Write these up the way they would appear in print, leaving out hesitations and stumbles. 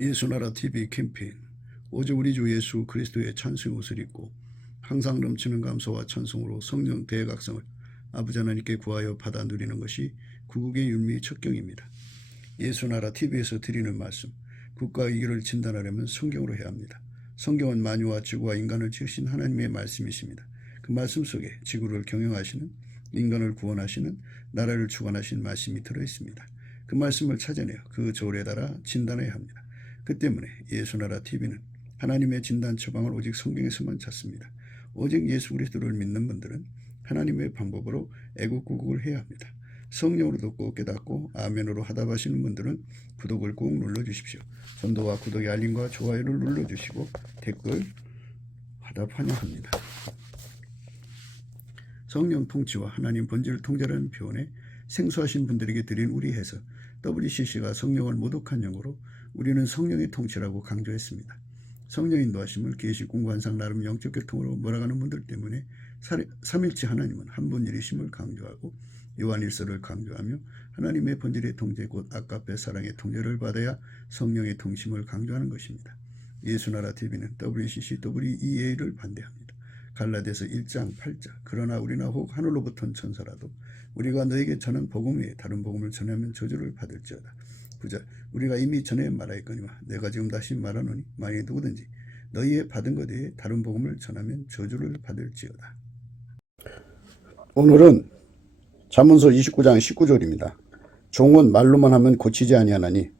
예수나라 TV 캠페인 오직 우리 주 예수 그리스도의 찬송의 옷을 입고 항상 넘치는 감사와 찬송으로 성령 대각성을 아버지 하나님께 구하여 받아 누리는 것이 구국의 율미 척경입니다. 예수나라 TV에서 드리는 말씀, 국가 위기를 진단하려면 성경으로 해야 합니다. 성경은 만유와 지구와 인간을 지으신 하나님의 말씀이십니다. 그 말씀 속에 지구를 경영하시는, 인간을 구원하시는, 나라를 주관하신 말씀이 들어있습니다. 그 말씀을 찾아내어 그 조례에 따라 진단해야 합니다. 그 때문에 예수나라 TV는 하나님의 진단 처방을 오직 성경에서만 찾습니다. 오직 예수 그리스도를 믿는 분들은 하나님의 방법으로 애국구국을 해야 합니다. 성령으로 듣고 깨닫고 아멘으로 하답하시는 분들은 구독을 꼭 눌러주십시오. 전도와 구독의 알림과 좋아요를 눌러주시고 댓글 화답 환영합니다. 성령 통치와 하나님 본질 통제라는 표현에 생소하신 분들에게 드린 우리 해석, WCC가 성령을 모독한 용어로 우리는 성령의 통치라고 강조했습니다. 성령 인도하심을 계시 공관상 나름 영적 교통으로 몰아가는 분들 때문에 삼일체 하나님은 한 분일이심을 강조하고 요한일서를 강조하며 하나님의 본질의 통제 곧 아까페 사랑의 통제를 받아야 성령의 통심을 강조하는 것입니다. 예수나라 TV는 WCC, WEA를 반대합니다. 갈라디아서 1장 8절 그러나 우리나 혹 하늘로부터 온 천사라도 우리가 너에게 전한 복음 외에 다른 복음을 전하면 저주를 받을지어다. 9절 우리가 이미 전에 말하였거니와 내가 지금 다시 말하노니 만일 누구든지 너희의 받은 것 외에 다른 복음을 전하면 저주를 받을지어다. 오늘은 잠언서 29장 19절입니다. 종은 말로만 하면 고치지 아니하나니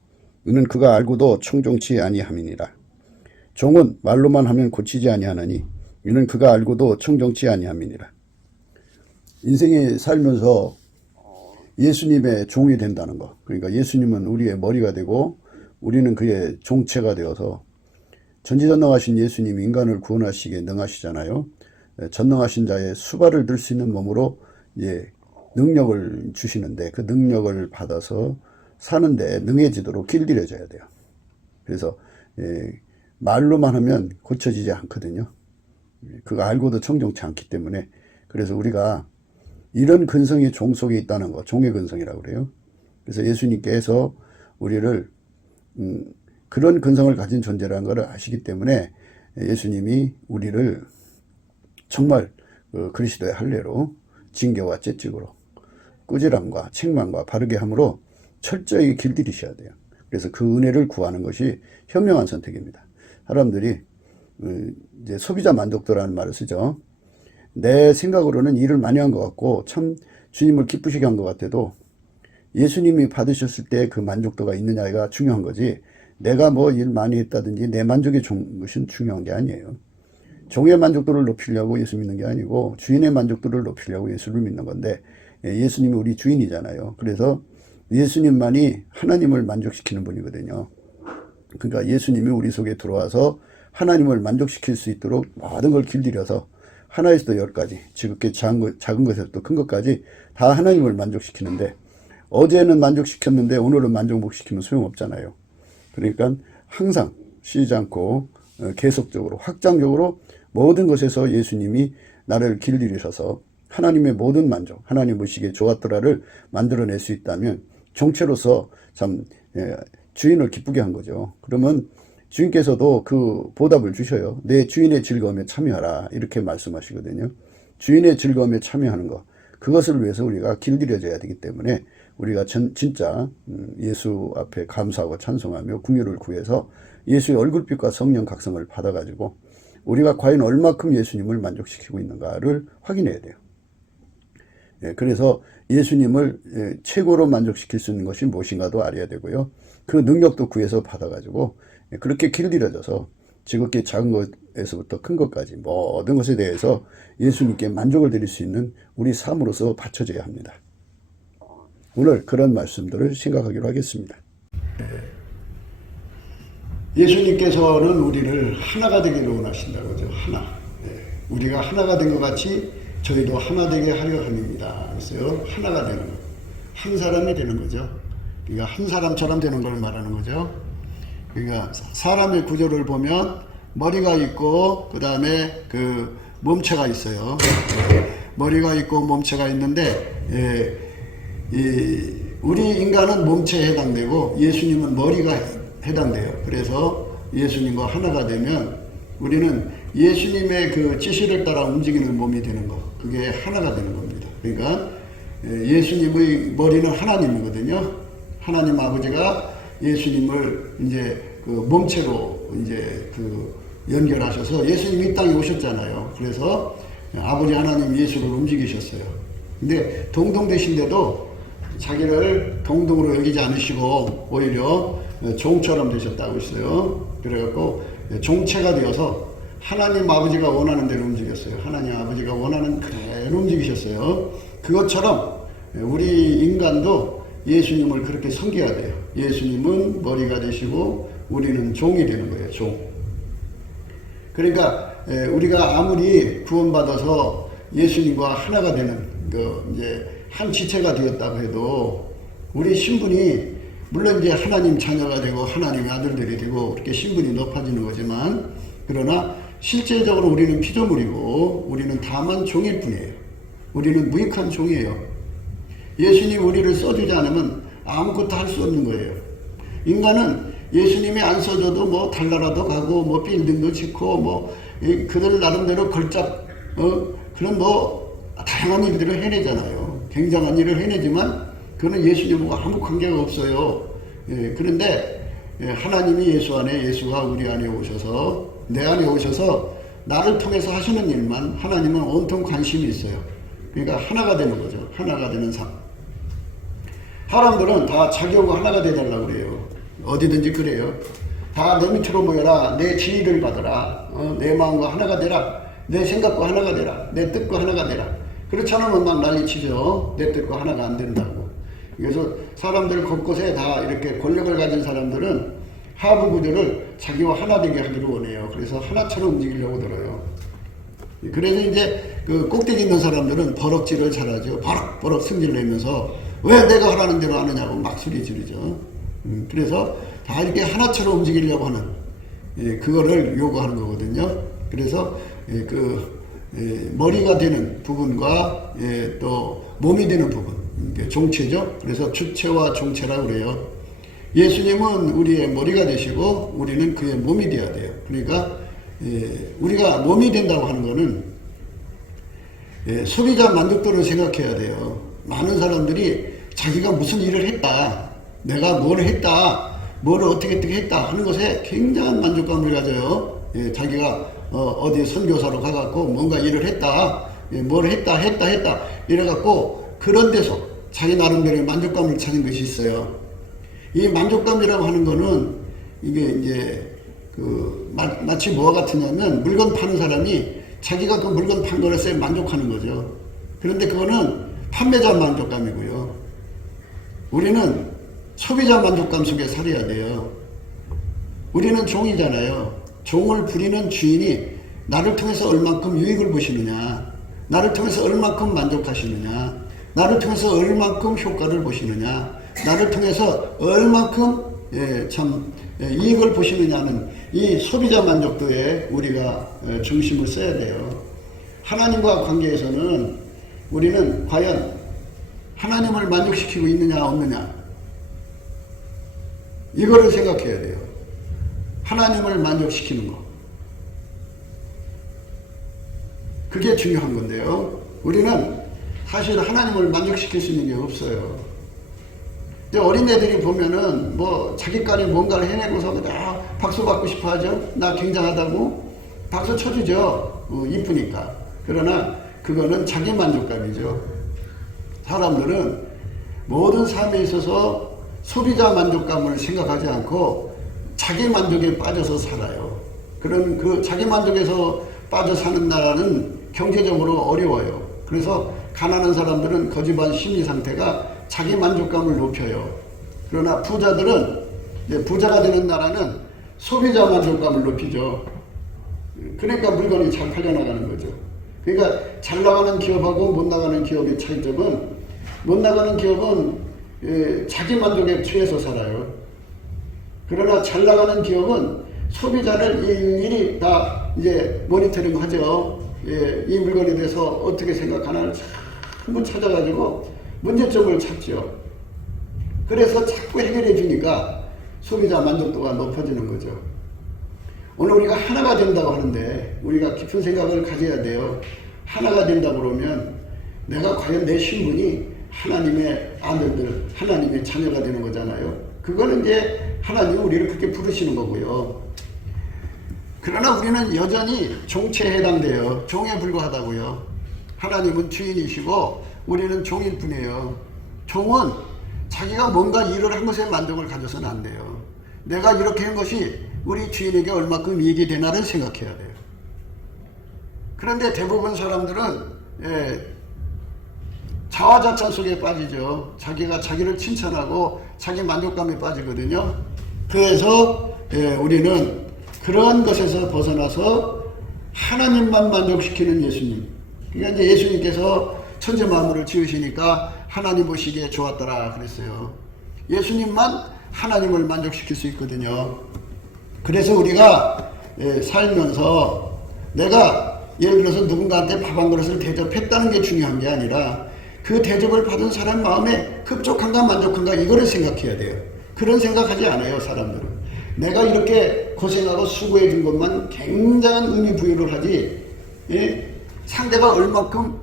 이는 그가 알고도 청종치 아니함이니라. 종은 말로만 하면 고치지 아니하나니 이는 그가 알고도 청종치 아니함이니라. 인생에 살면서 예수님의 종이 된다는 것, 그러니까 예수님은 우리의 머리가 되고 우리는 그의 종체가 되어서 전지전능하신 예수님이 인간을 구원하시기에 능하시잖아요. 전능하신 자의 수발을 들 수 있는 몸으로 능력을 주시는데 그 능력을 받아서 사는데 능해지도록 길들여져야 돼요. 그래서 말로만 하면 고쳐지지 않거든요. 그거 알고도 청종치 않기 때문에 그래서 우리가 이런 근성이 종 속에 있다는 거, 종의 근성이라고 그래요. 그래서 예수님께서 우리를 그런 근성을 가진 존재라는 것을 아시기 때문에 예수님이 우리를 정말 그리스도의 할례로 징계와 채찍으로 꾸지람과 책망과 바르게 함으로 철저히 길들이셔야 돼요. 그래서 그 은혜를 구하는 것이 현명한 선택입니다. 사람들이 이제 소비자 만족도라는 말을 쓰죠. 내 생각으로는 일을 많이 한 것 같고 참 주님을 기쁘시게 한 것 같아도 예수님이 받으셨을 때 그 만족도가 있느냐가 중요한 거지 내가 뭐 일 많이 했다든지 내 만족이 좋은 것은 중요한 게 아니에요. 종의 만족도를 높이려고 예수 믿는 게 아니고 주인의 만족도를 높이려고 예수를 믿는 건데 예수님이 우리 주인이잖아요. 그래서 예수님만이 하나님을 만족시키는 분이거든요. 그러니까 예수님이 우리 속에 들어와서 하나님을 만족시킬 수 있도록 모든 걸 길들여서 하나에서도 10가지, 지극히 작은 것에서부터 큰 것까지 다 하나님을 만족시키는데 어제는 만족시켰는데 오늘은 만족 못 시키면 소용없잖아요. 그러니까 항상 쉬지 않고 계속적으로 확장적으로 모든 것에서 예수님이 나를 길들이셔서 하나님의 모든 만족, 하나님 보시기에 좋았더라를 만들어낼 수 있다면 종체로서 참 주인을 기쁘게 한 거죠. 그러면 주인께서도 그 보답을 주셔요. 내 주인의 즐거움에 참여하라 이렇게 말씀하시거든요. 주인의 즐거움에 참여하는 것, 그것을 위해서 우리가 길들여져야 되기 때문에 우리가 진짜 예수 앞에 감사하고 찬송하며 긍휼을 구해서 예수의 얼굴빛과 성령 각성을 받아가지고 우리가 과연 얼마큼 예수님을 만족시키고 있는가를 확인해야 돼요. 그래서 예수님을 최고로 만족시킬 수 있는 것이 무엇인가도 알아야 되고요. 그 능력도 구해서 받아가지고 그렇게 길들여져서 지극히 작은 것에서부터 큰 것까지 모든 것에 대해서 예수님께 만족을 드릴 수 있는 우리 삶으로서 바쳐져야 합니다. 오늘 그런 말씀들을 생각하기로 하겠습니다. 예수님께서는 우리를 하나가 되기를 원하신다고 하죠. 하나. 우리가 하나가 된 것 같이 저희도 하나 되게 하려 합니다. 그래서 하나가 되는 것. 한 사람이 되는 거죠. 그러니까 한 사람처럼 되는 걸 말하는 거죠. 그러니까 사람의 구조를 보면 머리가 있고 그 다음에 그 몸체가 있어요. 머리가 있고 몸체가 있는데 우리 인간은 몸체에 해당되고 예수님은 머리가 해당돼요. 그래서 예수님과 하나가 되면 우리는 예수님의 그 지시를 따라 움직이는 몸이 되는 거, 그게 하나가 되는 겁니다. 그러니까 예수님의 머리는 하나님이거든요. 하나님 아버지가 예수님을 이제 그 몸체로 이제 그 연결하셔서 예수님이 이 땅에 오셨잖아요. 그래서 아버지 하나님 예수를 움직이셨어요. 근데 동동되신데도 자기를 동동으로 여기지 않으시고 오히려 종처럼 되셨다고 했어요. 그래갖고 종체가 되어서 하나님 아버지가 원하는 대로 움직였어요. 하나님 아버지가 원하는 그대로 움직이셨어요. 그것처럼 우리 인간도 예수님을 그렇게 섬겨야 돼요. 예수님은 머리가 되시고 우리는 종이 되는 거예요. 종. 그러니까 우리가 아무리 구원받아서 예수님과 하나가 되는 이제 한 지체가 되었다고 해도 우리 신분이 물론 이제 하나님 자녀가 되고 하나님의 아들들이 되고 그렇게 신분이 높아지는 거지만, 그러나 실제적으로 우리는 피조물이고 우리는 다만 종일 뿐이에요. 우리는 무익한 종이에요. 예수님 우리를 써주지 않으면 아무것도 할 수 없는 거예요. 인간은 예수님이 안 써줘도 뭐 달나라도 가고 뭐 빌딩도 짓고 뭐 그들 나름대로 걸작 그런 뭐 다양한 일들을 해내잖아요. 굉장한 일을 해내지만 그거는 예수님과 아무 관계가 없어요. 그런데 하나님이 예수 안에, 예수가 우리 안에 오셔서, 내 안에 오셔서 나를 통해서 하시는 일만 하나님은 온통 관심이 있어요. 그러니까 하나가 되는 거죠. 하나가 되는 삶. 사람들은 다 자기하고 하나가 되달라고 그래요. 어디든지 그래요. 다 내 밑으로 모여라. 내 지위를 받아라. 내 마음과 하나가 되라. 내 생각과 하나가 되라. 내 뜻과 하나가 되라. 그렇지 않으면 막 난리치죠. 내 뜻과 하나가 안 된다고. 그래서 사람들 곳곳에 다 이렇게 권력을 가진 사람들은 하부 구조를 자기와 하나 되게 하기를 원해요. 그래서 하나처럼 움직이려고 들어요. 그래서 이제 그 꼭대기 있는 사람들은 버럭질을 잘하죠. 버럭버럭 승질을 내면서 왜 내가 하라는 대로 하느냐고 막 소리 지르죠. 그래서 다 이렇게 하나처럼 움직이려고 하는 그거를 요구하는 거거든요. 그래서 머리가 되는 부분과 또 몸이 되는 부분, 종체죠. 그래서 주체와 종체라고 그래요. 예수님은 우리의 머리가 되시고 우리는 그의 몸이 되어야 돼요. 그러니까 우리가 몸이 된다고 하는 거는 소비자 만족도를 생각해야 돼요. 많은 사람들이 자기가 무슨 일을 했다, 내가 뭘 했다, 뭘 어떻게 했다 하는 것에 굉장한 만족감을 가져요. 자기가 어디 선교사로 가갖고 뭔가 일을 했다, 뭘 했다 이래갖고 그런 데서 자기 나름대로의 만족감을 찾는 것이 있어요. 이 만족감이라고 하는 거는 이게 이제 마치 뭐가 같으냐면 물건 파는 사람이 자기가 그 물건 판 것에 만족하는 거죠. 그런데 그거는 판매자 만족감이고요. 우리는 소비자 만족감 속에 살아야 돼요. 우리는 종이잖아요. 종을 부리는 주인이 나를 통해서 얼만큼 유익을 보시느냐, 나를 통해서 얼만큼 만족하시느냐, 나를 통해서 얼만큼 효과를 보시느냐, 나를 통해서 얼만큼 이익을 보시느냐는 이 소비자 만족도에 우리가 중심을 써야 돼요. 하나님과 관계에서는 우리는 과연 하나님을 만족시키고 있느냐 없느냐, 이거를 생각해야 돼요. 하나님을 만족시키는 거, 그게 중요한 건데요. 우리는 사실 하나님을 만족시킬 수 있는 게 없어요. 어린애들이 보면은 뭐 자기까지 뭔가를 해내고서 박수 받고 싶어 하죠. 나 굉장하다고 박수 쳐주죠. 이쁘니까. 그러나 그거는 자기 만족감이죠. 사람들은 모든 삶에 있어서 소비자 만족감을 생각하지 않고 자기 만족에 빠져서 살아요. 그런 그 자기 만족에서 빠져 사는 나라는 경제적으로 어려워요. 그래서 가난한 사람들은 그 집안 심리 상태가 자기 만족감을 높여요. 그러나 부자들은, 부자가 되는 나라는 소비자 만족감을 높이죠. 그러니까 물건이 잘 팔려나가는 거죠. 그러니까 잘 나가는 기업하고 못 나가는 기업의 차이점은, 못 나가는 기업은 자기 만족에 취해서 살아요. 그러나 잘 나가는 기업은 소비자를 일일이 다 이제 모니터링 하죠. 이 물건에 대해서 어떻게 생각하나를 전부 찾아가지고 문제점을 찾죠. 그래서 자꾸 해결해 주니까 소비자 만족도가 높아지는 거죠. 오늘 우리가 하나가 된다고 하는데 우리가 깊은 생각을 가져야 돼요. 하나가 된다고 그러면 내가 과연 내 신분이 하나님의 아들들, 하나님의 자녀가 되는 거잖아요. 그거는 이제 하나님이 우리를 그렇게 부르시는 거고요. 그러나 우리는 여전히 종체에 해당돼요. 종에 불과하다고요. 하나님은 주인이시고 우리는 종일 뿐이에요. 종은 자기가 뭔가 일을 한 것에 만족을 가져서는 안 돼요. 내가 이렇게 한 것이 우리 주인에게 얼마큼 이익이 되나를 생각해야 돼요. 그런데 대부분 사람들은 자화자찬 속에 빠지죠. 자기가 자기를 칭찬하고 자기 만족감에 빠지거든요. 그래서 우리는 그런 것에서 벗어나서 하나님만 만족시키는 예수님. 그러니까 이제 예수님께서 천재 만물을 지으시니까 하나님 보시기에 좋았더라 그랬어요. 예수님만 하나님을 만족시킬 수 있거든요. 그래서 우리가 살면서 내가 예를 들어서 누군가한테 밥 한 그릇을 대접했다는 게 중요한 게 아니라 그 대접을 받은 사람 마음에 흡족한가 만족한가 이거를 생각해야 돼요. 그런 생각하지 않아요, 사람들은. 내가 이렇게 고생하고 수고해 준 것만 굉장한 의미 부여를 하지 상대가 얼마큼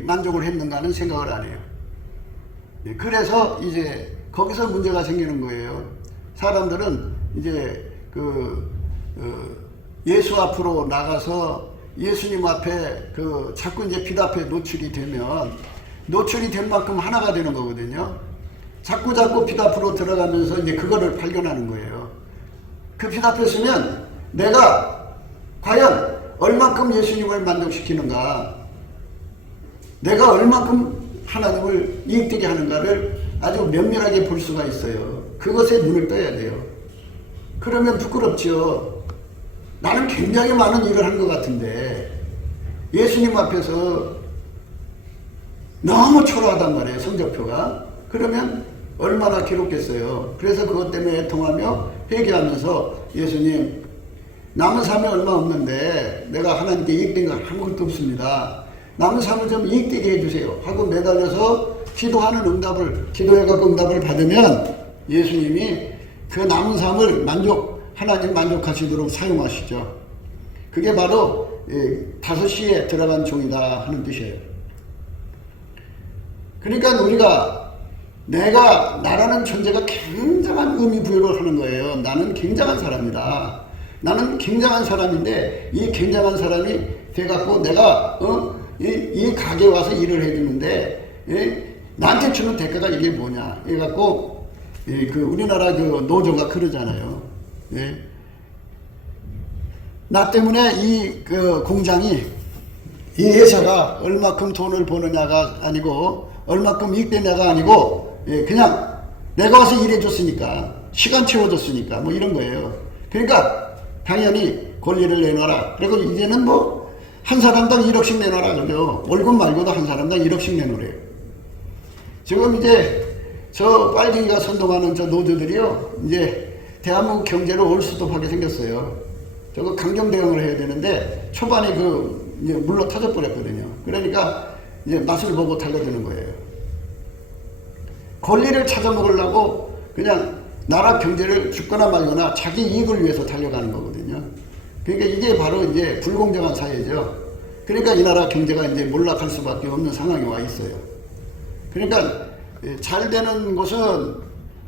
만족을 했는가는 생각을 안 해요. 그래서 이제 거기서 문제가 생기는 거예요. 사람들은 이제 예수 앞으로 나가서 예수님 앞에 자꾸 이제 빛 앞에 노출이 되면 노출이 될 만큼 하나가 되는 거거든요. 자꾸 빛 앞으로 들어가면서 이제 그거를 발견하는 거예요. 그 빛 앞에 서면 내가 과연 얼만큼 예수님을 만족시키는가, 내가 얼만큼 하나님을 이익되게 하는가를 아주 면밀하게 볼 수가 있어요. 그것에 눈을 떠야 돼요. 그러면 부끄럽죠. 나는 굉장히 많은 일을 한 것 같은데 예수님 앞에서 너무 초라하단 말이에요, 성적표가. 그러면 얼마나 괴롭겠어요. 그래서 그것 때문에 애통하며 회개하면서 예수님, 남은 삶이 얼마 없는데 내가 하나님께 이익된 거 아무것도 없습니다. 남은 삶을 좀 이익되게 해주세요 하고 매달려서 기도하는 기도해갖고 응답을 받으면 예수님이 그 남은 삶을 하나님 만족하시도록 사용하시죠. 그게 바로 5시에 들어간 종이다 하는 뜻이에요. 그러니까 우리가 나라는 존재가 굉장한 의미 부여를 하는 거예요. 나는 굉장한 사람이다. 나는 굉장한 사람인데 이 굉장한 사람이 돼갖고 내가 이 가게에 와서 일을 해주는데 나한테 주는 대가가 이게 뭐냐 해갖고 우리나라 노조가 그러잖아요. 나 때문에 이 공장이 이 회사가 얼마큼 돈을 버느냐가 아니고 얼마큼 이익되냐가 아니고 그냥 내가 와서 일해줬으니까 시간 채워줬으니까 뭐 이런 거예요. 그러니까 당연히 권리를 내놔라. 그리고 이제는 뭐 한 사람당 1억씩 내놔라 그러죠. 월급 말고도 한 사람당 1억씩 내놓으래요. 지금 이제 저 빨갱이가 선동하는 저 노조들이요, 이제 대한민국 경제를 올수톱하게 생겼어요. 저거 강경 대응을 해야 되는데 초반에 이제 물러 터져 버렸거든요. 그러니까 이제 맛을 보고 달려드는 거예요. 권리를 찾아 먹으려고 그냥 나라 경제를 죽거나 말거나 자기 이익을 위해서 달려가는 거거든요. 그러니까 이게 바로 이제 불공정한 사회죠. 그러니까 이 나라 경제가 이제 몰락할 수밖에 없는 상황에 와 있어요. 그러니까 잘 되는 곳은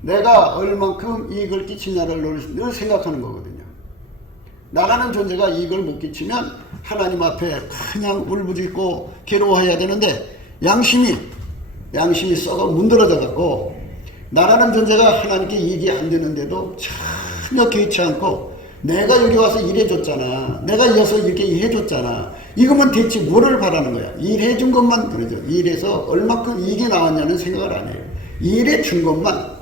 내가 얼만큼 이익을 끼치냐를 늘 생각하는 거거든요. 나라는 존재가 이익을 못 끼치면 하나님 앞에 그냥 울부짖고 괴로워해야 되는데 양심이 썩어 문드러져 갖고 나라는 존재가 하나님께 이익이 안 되는데도 전혀 개의치 않고 내가 여기 와서 일해줬잖아. 내가 이어서 이렇게 일해줬잖아. 이것만 대체 뭐를 바라는 거야? 일해준 것만 그러죠. 일해서 얼마큼 이익이 나왔냐는 생각을 안 해요. 일해준 것만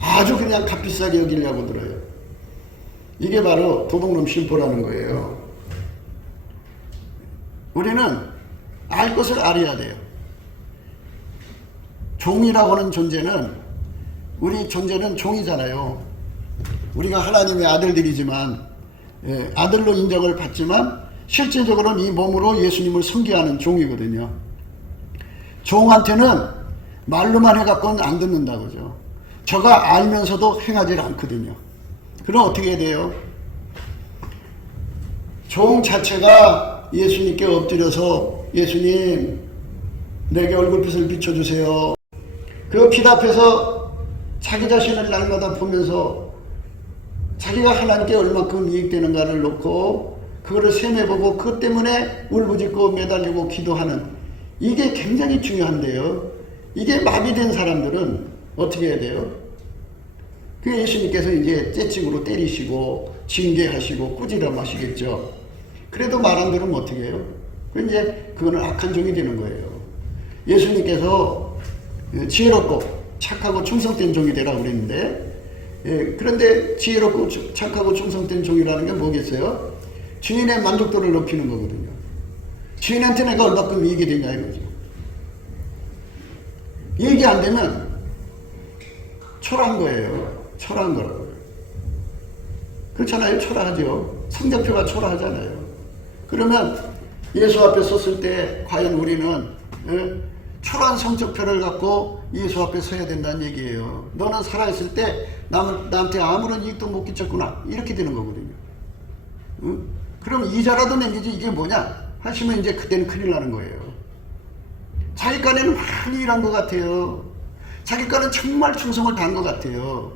아주 그냥 값비싸게 여기려고 들어요. 이게 바로 도둑놈 심보라는 거예요. 우리는 알 것을 알아야 돼요. 종이라고 하는 존재는, 우리 존재는 종이잖아요. 우리가 하나님의 아들들이지만, 아들로 인정을 받지만 실제적으로는 이 몸으로 예수님을 섬기하는 종이거든요. 종한테는 말로만 해갖고는 안 듣는다고죠. 저가 알면서도 행하지 않거든요. 그럼 어떻게 해야 돼요? 종 자체가 예수님께 엎드려서 예수님 내게 얼굴빛을 비춰주세요. 그 빛 앞에서 자기 자신을 날마다 보면서 자기가 하나님께 얼마큼 이익되는가를 놓고 그거를 셈해보고 그것 때문에 울부짖고 매달리고 기도하는, 이게 굉장히 중요한데요. 이게 마비된 사람들은 어떻게 해야 돼요? 그 예수님께서 이제 째찍으로 때리시고 징계하시고 꾸지람하시겠죠. 그래도 말 안 들으면 어떻게 해요? 그거는 악한 종이 되는 거예요. 예수님께서 지혜롭고 착하고 충성된 종이 되라고 그랬는데, 그런데 지혜롭고 착하고 충성된 종이라는 게 뭐겠어요? 주인의 만족도를 높이는 거거든요. 주인한테 내가 얼마큼 이익이 되냐 이거죠. 이익이 안 되면 초라한 거예요. 초라한 거라고요. 그렇잖아요. 초라하죠. 성적표가 초라하잖아요. 그러면 예수 앞에 섰을 때 과연 우리는 초라한 성적표를 갖고 예수 앞에 서야 된다는 얘기예요. 너는 살아있을 때 나한테 아무런 이익도 못 끼쳤구나, 이렇게 되는 거거든요. 그럼 이자라도 남기지 이게 뭐냐 하시면 이제 그때는 큰일 나는 거예요. 자기 간에는 많이 일한 것 같아요. 자기 간은 정말 충성을 다한 것 같아요.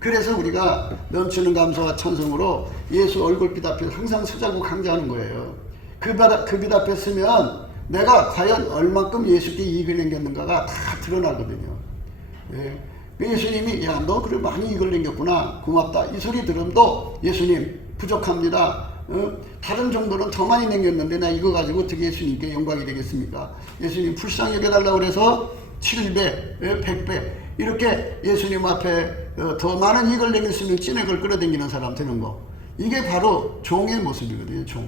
그래서 우리가 넘치는 감사와 찬송으로 예수 얼굴빛 앞에 항상 서자고 강조하는 거예요. 그 빛 앞에 서면 내가 과연 얼만큼 예수께 이익을 남겼는가가 다 드러나거든요. 예수님이 야, 너 그래 많이 이익을 남겼구나, 고맙다, 이 소리 들음도 예수님 부족합니다. 다른 정도는 더 많이 남겼는데 나 이거 가지고 어떻게 예수님께 영광이 되겠습니까? 예수님 불쌍히 여겨달라고 그래서 7배, 100배 이렇게 예수님 앞에 더 많은 이익을 내길 수 있는 찐액을 끌어당기는 사람 되는 거, 이게 바로 종의 모습이거든요. 종.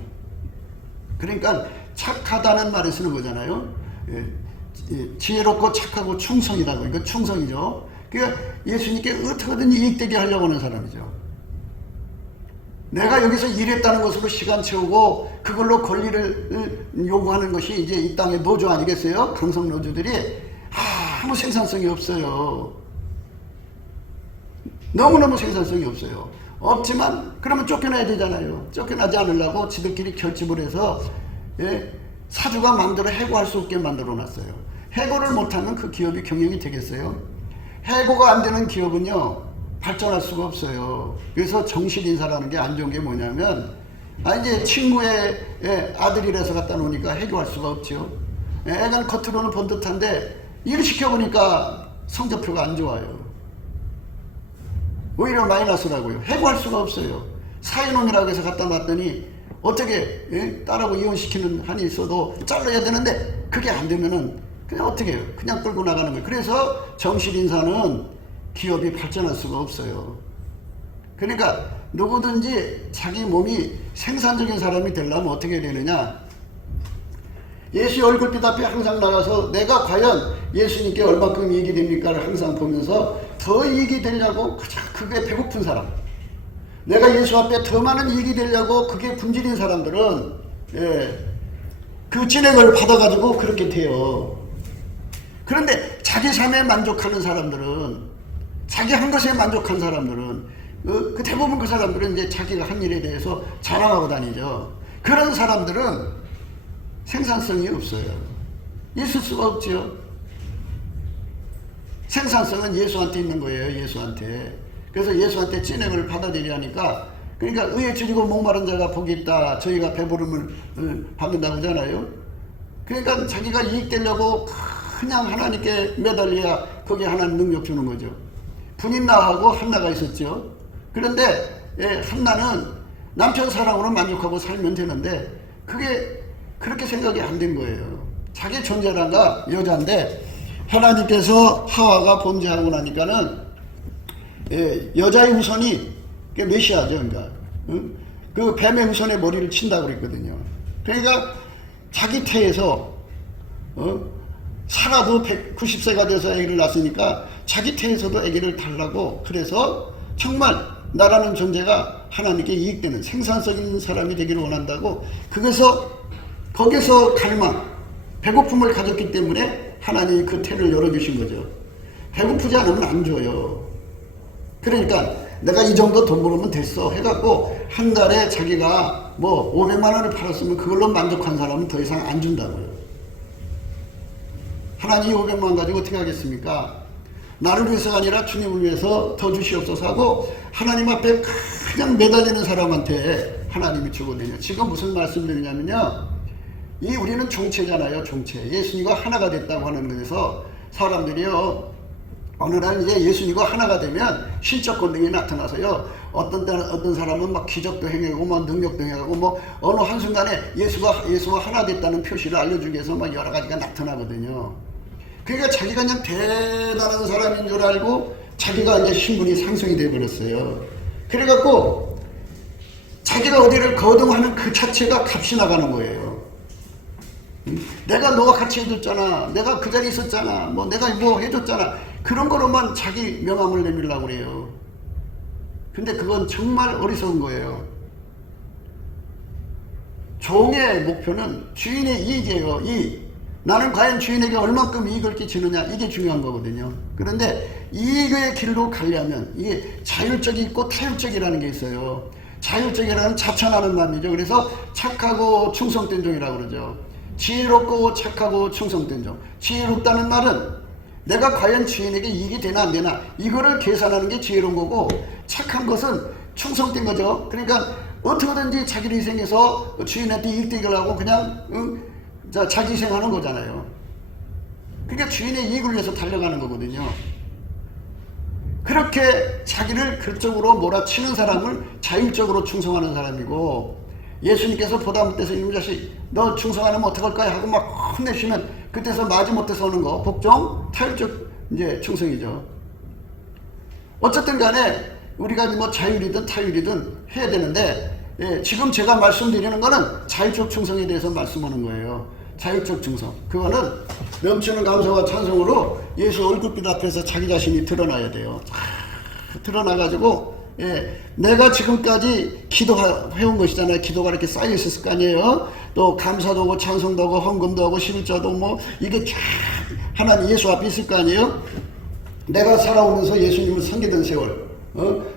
그러니까 착하다는 말을 쓰는 거잖아요. 지혜롭고 착하고 충성이라고. 이거 충성이죠. 그러니까 예수님께 어떻게든 이익되게 하려고 하는 사람이죠. 내가 여기서 일했다는 것으로 시간 채우고 그걸로 권리를 요구하는 것이 이제 이 땅의 노조 아니겠어요? 강성 노조들이 아무 생산성이 없어요. 너무너무 생산성이 없어요. 없지만 그러면 쫓겨나야 되잖아요. 쫓겨나지 않으려고 지들끼리 결집을 해서 사주가 마음대로 해고할 수 없게 만들어 놨어요. 해고를 못하면 그 기업이 경영이 되겠어요? 해고가 안 되는 기업은요 발전할 수가 없어요. 그래서 정신인사라는 게 안 좋은 게 뭐냐면, 이제 친구의 아들이라서 갖다 놓으니까 해고할 수가 없죠. 애가 겉으로는 번듯한데 일 시켜보니까 성적표가 안 좋아요. 오히려 마이너스라고요. 해고할 수가 없어요. 사회놈이라고 해서 갖다 놨더니 어떻게 딸하고 이혼시키는 한이 있어도 잘라야 되는데 그게 안 되면은 그냥 어떻게 해요? 그냥 끌고 나가는 거예요. 그래서 정신인사는 기업이 발전할 수가 없어요. 그러니까 누구든지 자기 몸이 생산적인 사람이 되려면 어떻게 해야 되느냐, 예수 얼굴빛 앞에 항상 나가서 내가 과연 예수님께 얼마큼 이익이 됩니까를 항상 보면서 더 이익이 되려고 그게 배고픈 사람, 내가 예수 앞에 더 많은 이익이 되려고 그게 분질인 사람들은 그 진액을 받아가지고 그렇게 돼요. 그런데 자기 삶에 만족하는 사람들은, 자기 한 것에 만족한 사람들은 그 대부분 그 사람들은 이제 자기가 한 일에 대해서 자랑하고 다니죠. 그런 사람들은 생산성이 없어요. 있을 수가 없죠. 생산성은 예수한테 있는 거예요. 예수한테. 그래서 예수한테 진액을 받아들이니까, 그러니까 의에 줄이고 목마른 자가 복이 있다, 저희가 배부름을 받는다고 하잖아요. 그러니까 자기가 이익되려고 그냥 하나님께 매달려야 거기에 하나님 능력 주는 거죠. 분인나하고 한나가 있었죠. 그런데 한나는 남편 사랑으로 만족하고 살면 되는데 그게 그렇게 생각이 안 된 거예요. 자기 존재란가 여자인데 하나님께서 하와가 범죄하고 나니까는 여자의 후손이 메시아죠. 그러니까 그 뱀의 후손의 머리를 친다고 그랬거든요. 그러니까 자기 태에서 살아도 190세가 돼서 아기를 낳았으니까 자기 태에서도 아기를 달라고, 그래서 정말 나라는 존재가 하나님께 이익되는 생산성 있는 사람이 되기를 원한다고, 거기서 갈망, 배고픔을 가졌기 때문에 하나님이 그 태를 열어주신 거죠. 배고프지 않으면 안 줘요. 그러니까 내가 이 정도 돈 벌으면 됐어 해갖고 한 달에 자기가 뭐 500만 원을 팔았으면 그걸로 만족한 사람은 더 이상 안 준다고요. 하나님이 500만 원 가지고 어떻게 하겠습니까? 나를 위해서가 아니라 주님을 위해서 더 주시옵소서 하고 하나님 앞에 그냥 매달리는 사람한테 하나님이 주거든요. 지금 무슨 말씀드리냐면요, 이 우리는 종체잖아요. 종체. 예수님과 하나가 됐다고 하는 것에서 사람들이요, 어느 날 이제 예수님과 하나가 되면 신적 권능이 나타나서요, 어떤 때는 어떤 사람은 막 기적도 행하고 뭐 능력도 행하고 뭐 어느 한순간에 예수와 하나 됐다는 표시를 알려주기 위해서 막 여러 가지가 나타나거든요. 그러니까 자기가 그냥 대단한 사람인 줄 알고 자기가 이제 신분이 상승이 되어 버렸어요. 그래갖고 자기가 어디를 거듭하는 그 자체가 값이 나가는 거예요. 내가 너와 같이 해줬잖아, 내가 그 자리에 있었잖아, 뭐 내가 뭐 해줬잖아, 그런 거로만 자기 명함을 내밀려고 그래요. 근데 그건 정말 어리석은 거예요. 종의 목표는 주인의 이익이에요. 이익. 나는 과연 주인에게 얼만큼 이익을 끼치느냐, 이게 중요한 거거든요. 그런데 이익의 길로 가려면 이게 자율적이 있고 타율적이라는 게 있어요. 자율적이라는 자천하는 마음이죠. 그래서 착하고 충성된 종이라고 그러죠. 지혜롭고 착하고 충성된 종. 지혜롭다는 말은 내가 과연 주인에게 이익이 되나 안 되나 이거를 계산하는 게 지혜로운 거고, 착한 것은 충성된 거죠. 그러니까 어떻게든지 자기를 희생해서 주인한테 이익되기를 하고 그냥 자기 희생하는 거잖아요. 그러니까 주인의 이익을 위해서 달려가는 거거든요. 그렇게 자기를 그쪽으로 몰아치는 사람을 자율적으로 충성하는 사람이고, 예수님께서 보다 못해서 이놈 자식 너 충성 안 하면 어떡할 거야 하고 막 혼내시면 그때서 마지 못해서 오는 거 복종 타율적 이제 충성이죠. 어쨌든 간에 우리가 뭐 자율이든 타율이든 해야 되는데, 지금 제가 말씀드리는 거는 자율적 충성에 대해서 말씀하는 거예요. 자율적 충성. 그거는 넘치는 감사와 찬송으로 예수 얼굴빛 앞에서 자기 자신이 드러나야 돼요. 드러나가지고 내가 지금까지 기도해온 것이잖아요. 기도가 이렇게 쌓여 있었을 거 아니에요. 또 감사도 하고 찬송도 하고 헌금도 하고 11조도 뭐 이게 쫙 하나님 예수 앞에 있을 거 아니에요. 내가 살아오면서 예수님을 섬기던 세월,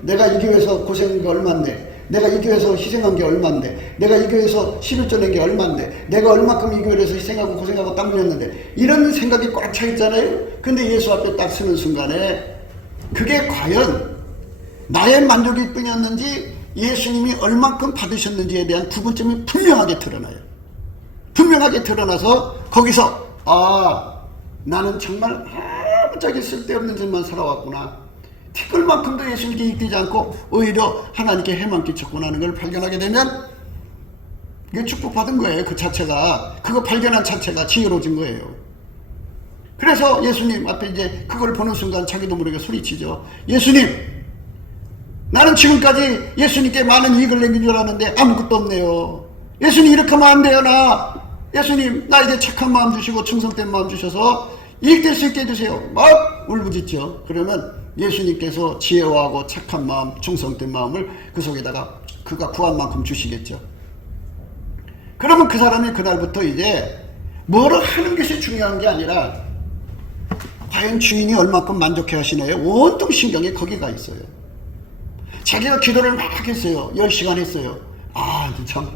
내가 이 교회에서 고생한 게 얼만데, 내가 이 교회에서 희생한 게 얼만데, 내가 이 교회에서 11조 낸 게 얼만데, 내가 얼마큼 이 교회에서 희생하고 고생하고 땀 흘렸는데, 이런 생각이 꽉 차 있잖아요. 근데 예수 앞에 딱 서는 순간에 그게 과연 나의 만족일 뿐이었는지 예수님이 얼만큼 받으셨는지에 대한 구분점이 분명하게 드러나요. 분명하게 드러나서 거기서 나는 정말 아무짝에 쓸데없는 짓만 살아왔구나, 티끌만큼도 예수님께 이익되지 않고 오히려 하나님께 해만 끼쳤구나 하는 걸 발견하게 되면 이게 축복받은 거예요. 그 자체가, 그거 발견한 자체가 지혜로워진 거예요. 그래서 예수님 앞에 이제 그걸 보는 순간 자기도 모르게 소리치죠. 예수님, 나는 지금까지 예수님께 많은 이익을 남긴 줄 알았는데 아무것도 없네요. 예수님 이렇게 하면 안 돼요. 예수님 나에게 착한 마음 주시고 충성된 마음 주셔서 이익될 수 있게 해주세요. 막 울부짖죠. 그러면 예수님께서 지혜와하고 착한 마음, 충성된 마음을 그 속에다가 그가 구한 만큼 주시겠죠. 그러면 그 사람이 그날부터 이제 뭐를 하는 것이 중요한 게 아니라 과연 주인이 얼마큼 만족해 하시나요? 온통 신경이 거기가 있어요. 자기가 기도를 막 했어요. 10시간 했어요. 참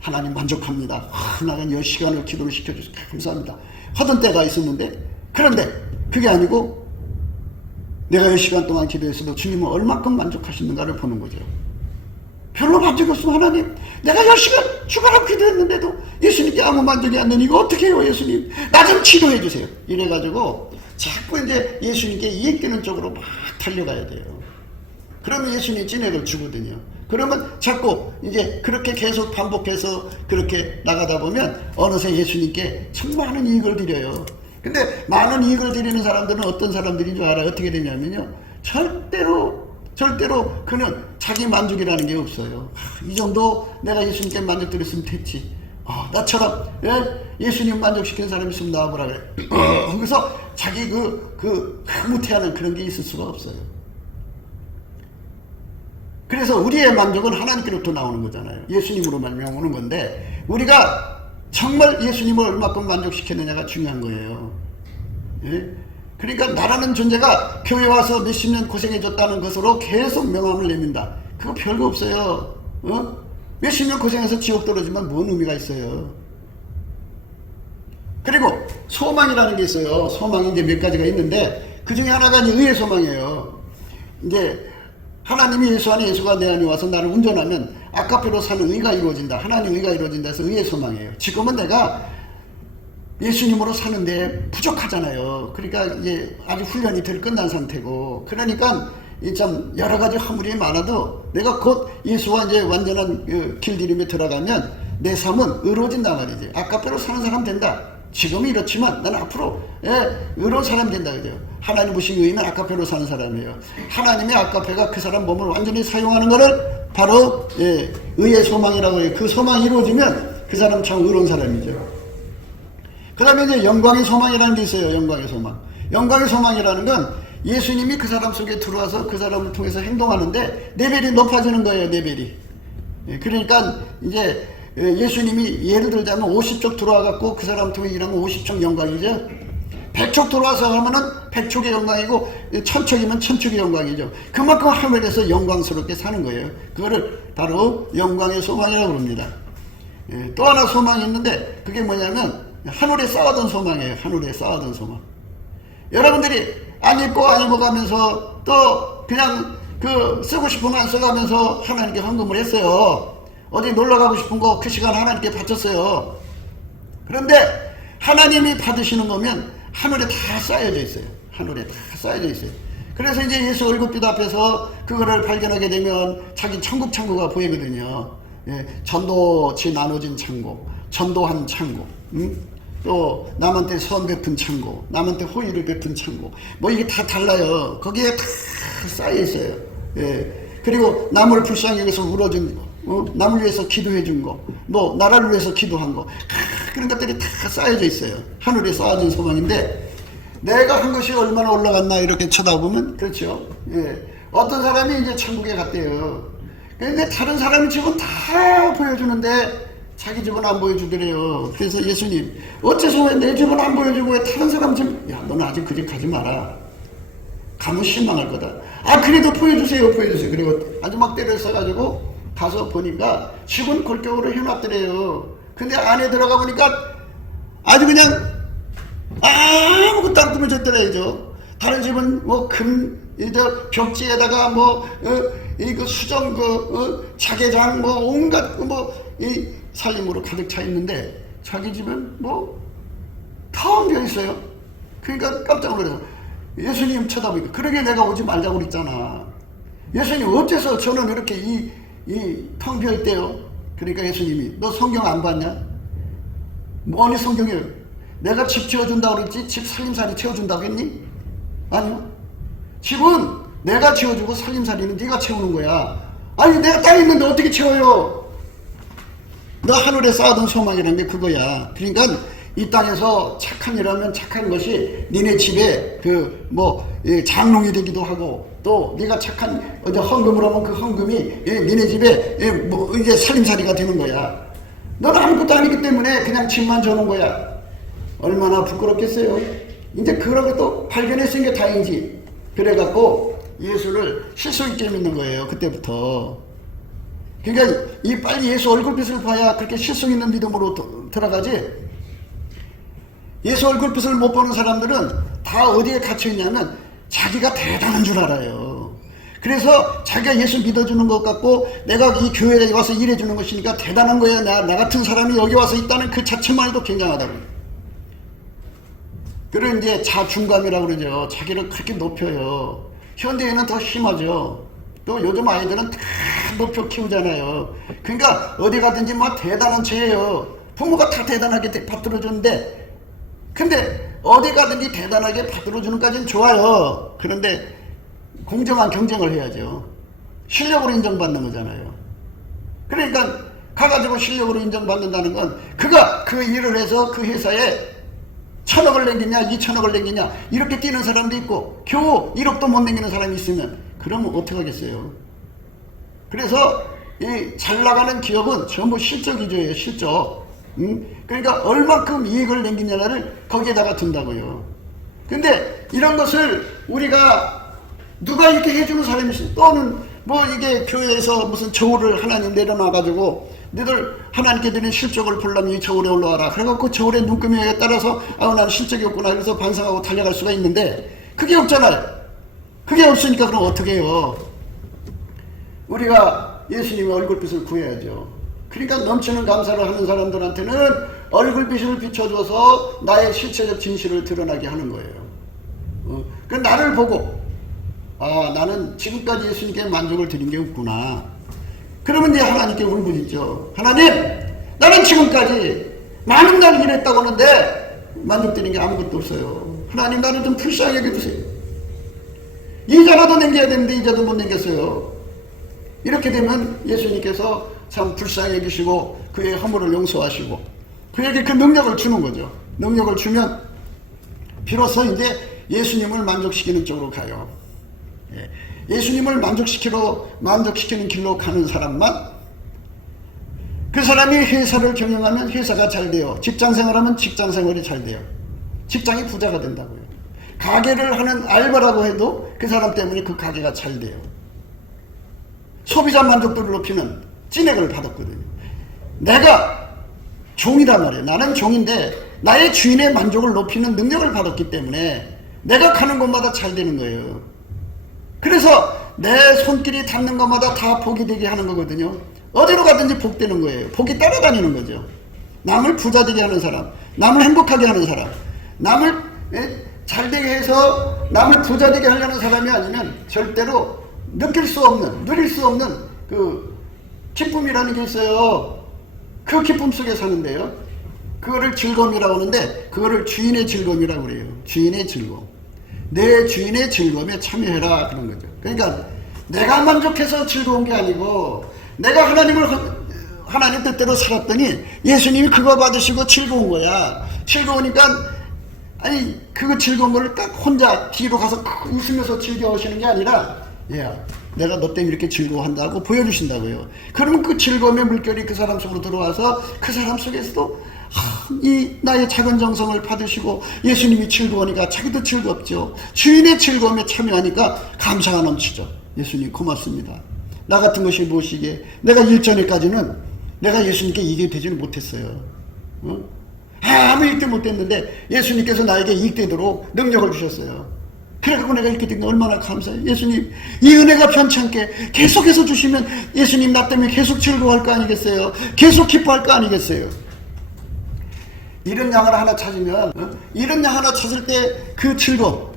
하나님 만족합니다. 나가 10시간을 기도를 시켜주셔서 감사합니다 하던 때가 있었는데, 그런데 그게 아니고 내가 10시간 동안 기도했어도 주님은 얼마큼 만족하시는가를 보는 거죠. 별로 만족이 없으면 하나님, 내가 10시간 주간하고 기도했는데도 예수님께 아무 만족이 안 되니 이거 어떻게 해요 예수님, 나 좀 치료해 주세요. 이래가지고 자꾸 이제 예수님께 이익되는 쪽으로 막 달려가야 돼요. 그러면 예수님이 진액을 주거든요. 그러면 자꾸 이제 그렇게 계속 반복해서 그렇게 나가다 보면 어느새 예수님께 정말 많은 이익을 드려요. 근데 많은 이익을 드리는 사람들은 어떤 사람들인 줄 알아요? 어떻게 되냐면요, 절대로 그는 자기 만족이라는 게 없어요. 이 정도 내가 예수님께 만족 드렸으면 됐지. 나처럼 예수님 만족시키는 사람이 있으면 나와보라 그래. 거기서 자기 흐뭇해하는 그런 게 있을 수가 없어요. 그래서 우리의 만족은 하나님께로부터 나오는 거잖아요. 예수님으로 말미암아 오는 건데, 우리가 정말 예수님을 얼마큼 만족시켰느냐가 중요한 거예요. 그러니까 나라는 존재가 교회 와서 몇십 년 고생해줬다는 것으로 계속 명함을 내민다. 그거 별거 없어요. 몇십 년 고생해서 지옥 떨어지면 뭔 의미가 있어요. 그리고 소망이라는 게 있어요. 소망이 이제 몇 가지가 있는데 그 중에 하나가 이제 의의 소망이에요. 이제 하나님이 예수 안에 예수가 내 안에 와서 나를 운전하면 아까페로 사는 의가 이루어진다. 하나님 의가 이루어진다 해서 의의 소망이에요. 지금은 내가 예수님으로 사는데 부족하잖아요. 그러니까 이제 아직 훈련이 덜 끝난 상태고, 그러니까 참 여러 가지 허물이 많아도 내가 곧 예수와 이제 완전한 그 길들임에 들어가면 내 삶은 의로워진단 말이지. 아까페로 사는 사람 된다. 지금은 이렇지만 나는 앞으로 의로운 사람이 된다 그죠. 하나님 보신 의인은 아까페로 사는 사람이에요. 하나님의 아까페가 그 사람 몸을 완전히 사용하는 것을 바로 의의 소망이라고 해요. 그 소망이 이루어지면 그 사람 참 의로운 사람이죠. 그 다음에 이제 영광의 소망이라는 게 있어요. 영광의 소망. 영광의 소망이라는 건 예수님이 그 사람 속에 들어와서 그 사람을 통해서 행동하는데 레벨이 높아지는 거예요. 레벨이. 그러니까 이제 예수님이 예를 들자면 50쪽 들어와갖고 그 사람 통해 일하면 50쪽 영광이죠. 100쪽 들어와서 하면은 100족의 영광이고 1000척이면 1000척의 영광이죠. 그만큼 하늘에서 영광스럽게 사는 거예요. 그거를 바로 영광의 소망이라고 합니다. 또 하나 소망이 있는데 그게 뭐냐면 하늘에 쌓아둔 소망이에요. 하늘에 쌓아둔 소망. 여러분들이 안 입고 안 입어가면서 또 그냥 그 쓰고 싶으면 안 써가면서 하나님께 헌금을 했어요. 어디 놀러 가고 싶은 거 그 시간 하나님께 바쳤어요. 그런데 하나님이 받으시는 거면 하늘에 다 쌓여져 있어요. 하늘에 다 쌓여져 있어요. 그래서 이제 예수 얼굴빛 앞에서 그거를 발견하게 되면 자기 천국 창고가 보이거든요. 전도치 나눠진 창고, 전도한 창고, 또 남한테 선 베푼 창고, 남한테 호의를 베푼 창고, 뭐 이게 다 달라요. 거기에 다 쌓여 있어요. 그리고 남을 불쌍히 여기서 울어준 거, 남을 위해서 기도해 준 거, 뭐 나라를 위해서 기도한 거, 그런 것들이 다 쌓여져 있어요. 하늘에 쌓아진 소망인데 내가 한 것이 얼마나 올라갔나 이렇게 쳐다보면 그렇죠. 어떤 사람이 이제 천국에 갔대요. 근데 다른 사람이 집은 다 보여주는데 자기 집은 안 보여주더래요. 그래서 예수님 어째서 왜 내 집은 안 보여주고 왜 다른 사람 집, 야 너는 아직 그 집 가지 마라. 가면 실망할 거다. 아 그래도 보여주세요 보여주세요. 그리고 아주 막 때를 써가지고 가서 보니까 집은 골격으로 해놨더래요. 근데 안에 들어가 보니까 아주 그냥 아무것도 안 꾸며졌더래요. 다른 집은 뭐 벽지에다가 뭐 이거 수정 자개장 뭐 온갖 이 살림으로 가득 차 있는데 자기 집은 뭐 텅 비어 있어요. 그러니까 깜짝 놀라서 예수님 쳐다보니까 그러게 내가 오지 말자고 그랬잖아. 예수님 어째서 저는 이렇게 이 텅 비어 있대요. 그러니까 예수님이 너 성경 안 봤냐? 뭐 어느 성경이에요? 내가 집 지어준다고 그랬지 집 살림살이 채워준다고 했니? 아니요. 집은 내가 채워주고 살림살이는 네가 채우는 거야. 아니 내가 땅에 있는데 어떻게 채워요? 너 하늘에 쌓아둔 소망이라는 게 그거야. 그러니까 이 땅에서 착한 일하면 착한 것이 니네 집에 장롱이 되기도 하고 또 네가 착한 어제 헌금을 하면 그 헌금이 니네 집에 이제 살림살이가 되는 거야. 너는 아무것도 아니기 때문에 그냥 집만 줘놓은 거야. 얼마나 부끄럽겠어요. 이제 그런 것도 발견했으니까 다행이지. 그래갖고 예수를 실속 있게 믿는 거예요. 그때부터. 그러니까 이 빨리 예수 얼굴빛을 봐야 그렇게 실속 있는 믿음으로 들어가지. 예수 얼굴빛을 못 보는 사람들은 다 어디에 갇혀있냐면 자기가 대단한 줄 알아요. 그래서 자기가 예수 믿어주는 것 같고 내가 이 교회에 와서 일해주는 것이니까 대단한 거야. 나 같은 사람이 여기 와서 있다는 그 자체만 해도 굉장하다고. 그걸 이제 자중감이라고 그러죠. 자기를 그렇게 높여요. 현대에는 더 심하죠. 또 요즘 아이들은 다 높여 키우잖아요. 그러니까 어디 가든지 막 대단한 죄예요. 부모가 다 대단하게 받들어주는데 근데 어디 가든지 대단하게 받들어주는 까지는 좋아요. 그런데 공정한 경쟁을 해야죠. 실력으로 인정받는 거잖아요. 그러니까 가가지고 실력으로 인정받는다는 건 그가 그 일을 해서 그 회사에 1000억을 남기냐 2000억을 남기냐 이렇게 뛰는 사람도 있고 겨우 1억도 못 남기는 사람이 있으면 그러면 어떡하겠어요. 그래서 이 잘 나가는 기업은 전부 실적 위주예요. 실적. 그러니까 얼만큼 이익을 남기냐를 거기에다가 둔다고요. 근데 이런 것을 우리가 누가 이렇게 해주는 사람이 있어요. 또는 뭐 이게 교회에서 무슨 저울을 하나님 내려놔가지고 너희들 하나님께 드린 실적을 보려면 이 저울에 올라와라. 그래갖고 저울의 눈금에 따라서 나는 실적이 없구나. 그래서 반성하고 달려갈 수가 있는데 그게 없잖아요. 그게 없으니까 그럼 어떻게 해요? 우리가 예수님의 얼굴빛을 구해야죠. 그러니까 넘치는 감사를 하는 사람들한테는 얼굴빛을 비춰줘서 나의 실체적 진실을 드러나게 하는 거예요. 그 나를 보고 나는 지금까지 예수님께 만족을 드린 게 없구나. 그러면 이제 하나님께 울부짖죠. 하나님, 나는 지금까지 많은 날 일했다고 하는데 만족드린 게 아무것도 없어요. 하나님, 나를 좀 불쌍하게 해주세요. 이자라도 남겨야 되는데 이자도 못 남겼어요. 이렇게 되면 예수님께서 참 불쌍히 여기시고 그의 허물을 용서하시고 그에게 그 능력을 주는 거죠. 능력을 주면 비로소 이제 예수님을 만족시키는 쪽으로 가요. 예수님을 만족시키는 길로 가는 사람만, 그 사람이 회사를 경영하면 회사가 잘 돼요. 직장생활하면 직장생활이 잘 돼요. 직장이 부자가 된다고요. 가게를 하는 알바라고 해도 그 사람 때문에 그 가게가 잘 돼요. 소비자 만족도를 높이는 찐액을 받았거든요. 내가 종이란 말이에요. 나는 종인데 나의 주인의 만족을 높이는 능력을 받았기 때문에 내가 가는 곳마다 잘 되는 거예요. 그래서 내 손길이 닿는 것마다 다 복이 되게 하는 거거든요. 어디로 가든지 복 되는 거예요. 복이 따라다니는 거죠. 남을 부자 되게 하는 사람, 남을 행복하게 하는 사람, 남을 잘 되게 해서 남을 부자 되게 하려는 사람이 아니면 절대로 누릴 수 없는 그 기쁨이라는 게 있어요. 그 기쁨 속에 사는데요. 그거를 즐거움이라고 하는데 그거를 주인의 즐거움이라고 그래요. 주인의 즐거움. 내 주인의 즐거움에 참여해라 그런 거죠. 그러니까 내가 만족해서 즐거운 게 아니고 내가 하나님 뜻대로 살았더니 예수님이 그거 받으시고 즐거운 거야. 즐거우니까 그거 즐거운 거를 딱 혼자 뒤로 가서 웃으면서 즐겨하시는 게 아니라 내가 너 때문에 이렇게 즐거워한다고 보여주신다고요. 그러면 그 즐거움의 물결이 그 사람 속으로 들어와서 그 사람 속에서도 이 나의 작은 정성을 받으시고 예수님이 즐거우니까 자기도 즐겁죠. 주인의 즐거움에 참여하니까 감사가 넘치죠. 예수님 고맙습니다. 나 같은 것이 무엇이게 내가 일전에까지는 내가 예수님께 이익이 되지는 못했어요. 아무 이익도 못했는데 예수님께서 나에게 이익되도록 능력을 주셨어요. 그래갖고 내가 이렇게 된 게 얼마나 감사해요. 예수님 이 은혜가 변찮게 계속해서 주시면 예수님 나 때문에 계속 즐거워할 거 아니겠어요. 계속 기뻐할 거 아니겠어요. 이런 양을 하나 찾으면 이런 양 하나 찾을 때 그 즐거움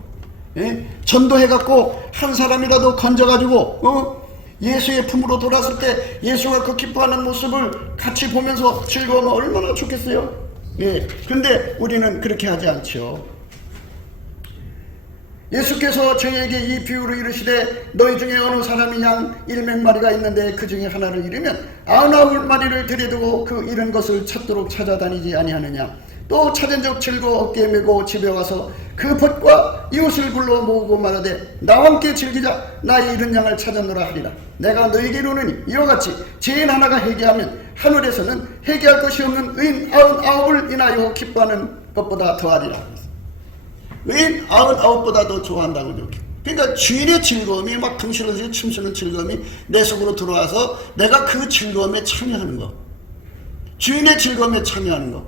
전도해갖고 한 사람이라도 건져가지고 예수의 품으로 돌아왔을 때 예수가 그 기뻐하는 모습을 같이 보면서 즐거우면 얼마나 좋겠어요. 근데 우리는 그렇게 하지 않죠. 예수께서 저희에게 이 비유를 이르시되 너희 중에 어느 사람이 양 100마리가 있는데 그 중에 하나를 잃으면 99마리를 들여두고 그 잃은 것을 찾도록 찾아다니지 아니하느냐. 또 찾은 적 즐거워 어깨에 메고 집에 와서 그 벗과 이웃을 불러 모으고 말하되 나와 함께 즐기자. 나의 잃은 양을 찾았노라 하리라. 내가 너에게 이르노니 이와 같이 죄인 하나가 회개하면 하늘에서는 회개할 것이 없는 의인 99을 인하여 기뻐하는 것보다 더하리라. 의인 99보다 더 좋아한다고 이렇게. 그러니까 주인의 즐거움이 막 덩실덩실 춤추는 즐거움이 내 속으로 들어와서 내가 그 즐거움에 참여하는 거. 주인의 즐거움에 참여하는 거.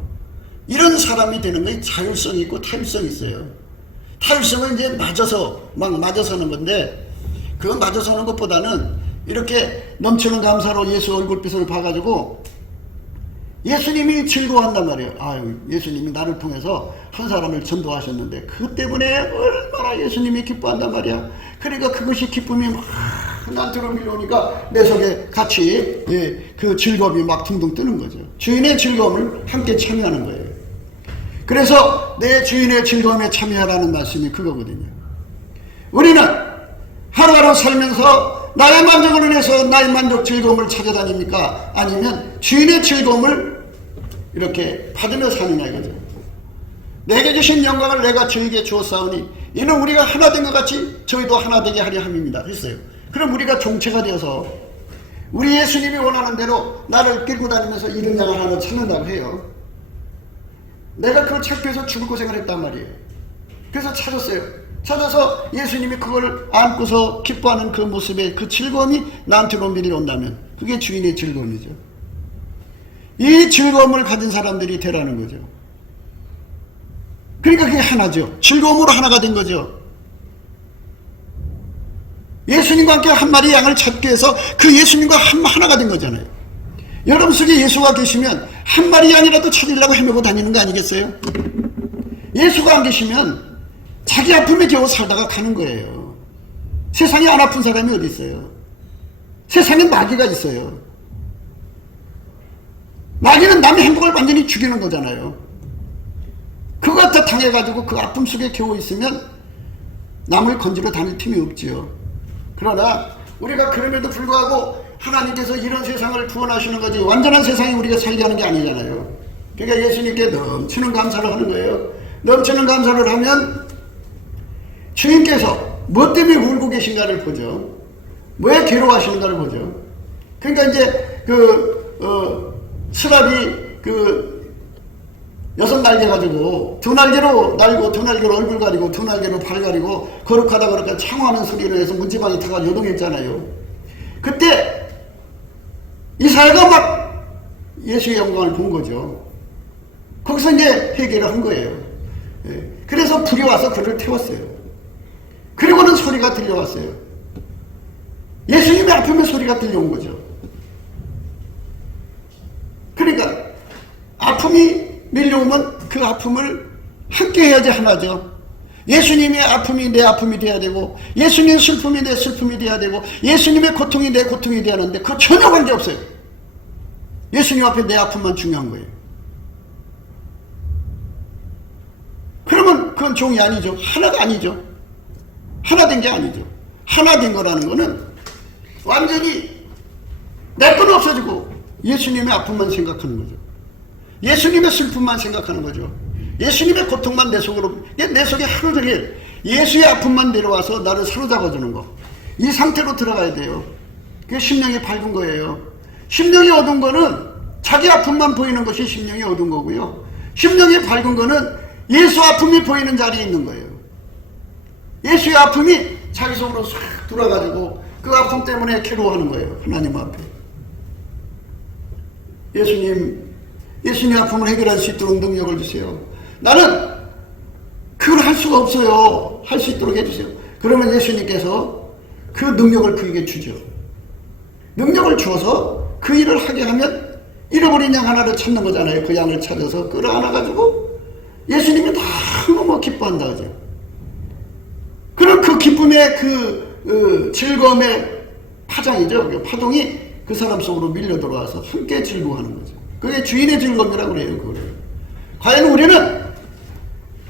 이런 사람이 되는 게 자율성이 있고 타율성이 있어요. 타율성은 이제 맞아서 하는 건데 그 맞아서 하는 것보다는 이렇게 넘치는 감사로 예수 얼굴빛을 봐가지고 예수님이 즐거워한단 말이에요. 예수님이 나를 통해서 한 사람을 전도하셨는데 그 때문에 얼마나 예수님이 기뻐한단 말이야. 그러니까 그것이 기쁨이 막 난처럼 밀려오니까 내 속에 같이 그 즐거움이 막 둥둥 뜨는 거죠. 주인의 즐거움을 함께 참여하는 거예요. 그래서 내 주인의 즐거움에 참여하라는 말씀이 그거거든요. 우리는 하루하루 살면서 나의 만족을 위해서 나의 만족 즐거움을 찾아다닙니까? 아니면 주인의 즐거움을 이렇게 받으며 사느냐 이거죠. 내게 주신 영광을 내가 저에게 주었사오니 이는 우리가 하나 된 것 같이 저희도 하나 되게 하려 함입니다 했어요. 그럼 우리가 종체가 되어서 우리 예수님이 원하는 대로 나를 끌고 다니면서 이런 양을 하나 찾는다고 해요. 내가 그걸 찾기 위해서 죽을 고생을 했단 말이에요. 그래서 찾았어요. 찾아서 예수님이 그걸 안고서 기뻐하는 그 모습에 그 즐거움이 나한테로 밀려온다면 그게 주인의 즐거움이죠. 이 즐거움을 가진 사람들이 되라는 거죠. 그러니까 그게 하나죠. 즐거움으로 하나가 된 거죠. 예수님과 함께 한 마리 양을 찾기 위해서 그 예수님과 하나가 된 거잖아요. 여러분 속에 예수가 계시면 한 마리 양이라도 찾으려고 헤매고 다니는 거 아니겠어요? 예수가 안 계시면 자기 아픔에 겨우 살다가 가는 거예요. 세상에 안 아픈 사람이 어디 있어요? 세상에 마귀가 있어요. 마귀는 남의 행복을 완전히 죽이는 거잖아요. 그거 다 당해가지고 그 아픔 속에 겨우 있으면 남을 건지러 다닐 틈이 없지요. 그러나 우리가 그럼에도 불구하고 하나님께서 이런 세상을 구원하시는 거지 완전한 세상에 우리가 살게 하는 게 아니잖아요. 그러니까 예수님께 넘치는 감사를 하는 거예요. 넘치는 감사를 하면 주님께서 뭐 때문에 울고 계신가를 보죠. 왜 괴로워하시는가를 보죠. 그러니까 이제 스랍이 6날개 가지고 2날개로 날고 2날개로 얼굴 가리고 2날개로 발 가리고 거룩하다 창호하는 소리로 해서 문지방이 타가 요동했잖아요. 그때 이사야가 막 예수의 영광을 본 거죠. 거기서 이제 회개를 한 거예요. 그래서 불이 와서 그를 태웠어요. 그리고는 소리가 들려왔어요. 예수님의 아픔에 소리가 들려온 거죠. 그러니까 아픔이 밀려오면 그 아픔을 함께 해야지 하나죠. 예수님의 아픔이 내 아픔이 돼야 되고 예수님의 슬픔이 내 슬픔이 돼야 되고 예수님의 고통이 내 고통이 돼야 하는데 그거 전혀 관계없어요. 예수님 앞에 내 아픔만 중요한 거예요. 그러면 그건 종이 아니죠. 하나가 아니죠. 하나 된 게 아니죠. 하나 된 거라는 거는 완전히 내 건 없어지고 예수님의 아픔만 생각하는 거죠. 예수님의 슬픔만 생각하는 거죠. 예수님의 고통만 내 속으로, 내 속에 하루 종일 예수의 아픔만 내려와서 나를 사로잡아주는 거. 이 상태로 들어가야 돼요. 그게 심령이 밝은 거예요. 심령이 어두운 거는 자기 아픔만 보이는 것이 심령이 어두운 거고요. 심령이 밝은 거는 예수 아픔이 보이는 자리에 있는 거예요. 예수의 아픔이 자기 속으로 싹 돌아가지고 그 아픔 때문에 괴로워하는 거예요. 하나님 앞에. 예수님 아픔을 해결할 수 있도록 능력을 주세요. 나는 그걸 할 수가 없어요. 할 수 있도록 해주세요. 그러면 예수님께서 그 능력을 그에게 주죠. 능력을 주어서 그 일을 하게 하면 잃어버린 양 하나를 찾는 거잖아요. 그 양을 찾아서 끌어안아가지고 예수님이 너무 기뻐한다 하죠. 그럼 그 기쁨의 즐거움의 파장이죠. 그 파동이 그 사람 속으로 밀려 들어와서 함께 즐거워하는 거죠. 그게 주인의 즐거움이라고 그래요. 그거를. 과연 우리는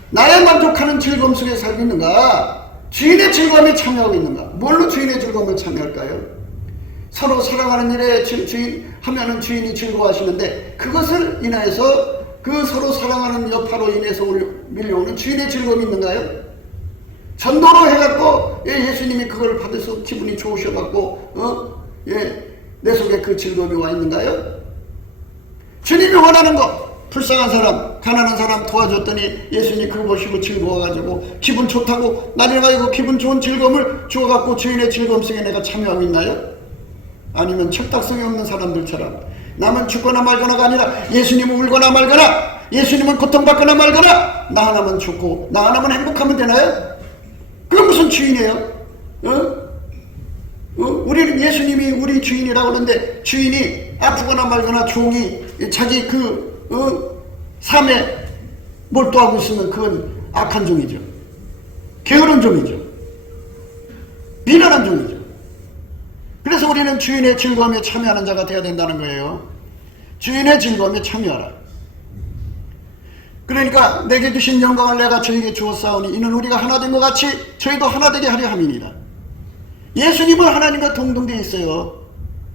나의 만족하는 즐거움 속에 살고 있는가? 주인의 즐거움에 참여하고 있는가? 뭘로 주인의 즐거움을 참여할까요? 서로 사랑하는 일에 주인 하면은 주인이 즐거워하시는데 그것을 인하여서 그 서로 사랑하는 여파로 인해서 밀려오는 주인의 즐거움이 있는가요? 전도로 해갖고 예수님이 그걸 받아서 기분이 좋으셔갖고 내 속에 그 즐거움이 와 있는가요? 주님이 원하는 거 불쌍한 사람 가난한 사람 도와줬더니 예수님이 그거 보시고 즐거워가지고 기분 좋다고 나중에 기분 좋은 즐거움을 주어갖고 주인의 즐거움 속에 내가 참여하고 있나요? 아니면 척닥성이 없는 사람들처럼 남은 죽거나 말거나가 아니라 예수님은 울거나 말거나 예수님은 고통받거나 말거나 나 하나만 좋고 나 하나만 행복하면 되나요? 그건 무슨 주인이에요? 우리는 예수님이 우리 주인이라고 하는데 주인이 아프거나 말거나 종이 자기 삶에 몰두하고 있으면 그건 악한 종이죠. 게으른 종이죠. 미련한 종이죠. 그래서 우리는 주인의 즐거움에 참여하는 자가 되어야 된다는 거예요. 주인의 즐거움에 참여하라. 그러니까 내게 주신 영광을 내가 저에게 주었사오니 이는 우리가 하나 된 것 같이 저희도 하나 되게 하려 함이니라. 예수님은 하나님과 동등되어 있어요.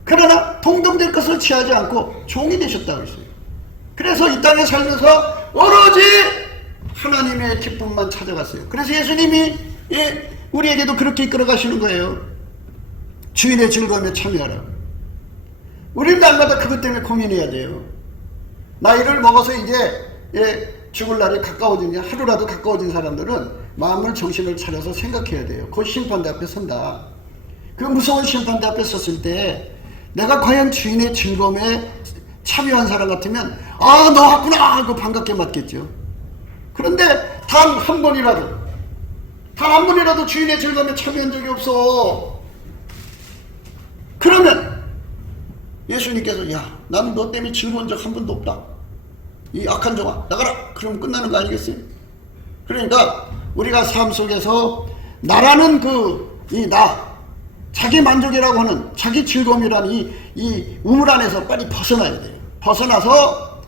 그러나 동등될 것을 취하지 않고 종이 되셨다고 했어요. 그래서 이 땅에 살면서 오로지 하나님의 기쁨만 찾아갔어요. 그래서 예수님이 우리에게도 그렇게 이끌어 가시는 거예요. 주인의 즐거움에 참여하라. 우리는 날마다 그것 때문에 고민해야 돼요. 나이를 먹어서 이제 죽을 날이 가까워지냐 하루라도 가까워진 사람들은 마음을 정신을 차려서 생각해야 돼요. 그 심판대 앞에 선다. 그 무서운 심판대 앞에 섰을 때 내가 과연 주인의 즐거움에 참여한 사람 같으면 아, 너 왔구나 하고 반갑게 맞겠죠. 그런데 단 한 번이라도 주인의 즐거움에 참여한 적이 없어. 그러면 예수님께서 야, 나는 너 때문에 즐거운 적 한 번도 없다. 이 악한 종아 나가라. 그러면 끝나는 거 아니겠어요? 그러니까 우리가 삶 속에서 나라는 자기 만족이라고 하는 자기 즐거움이라는 이 우물 안에서 빨리 벗어나야 돼요. 벗어나서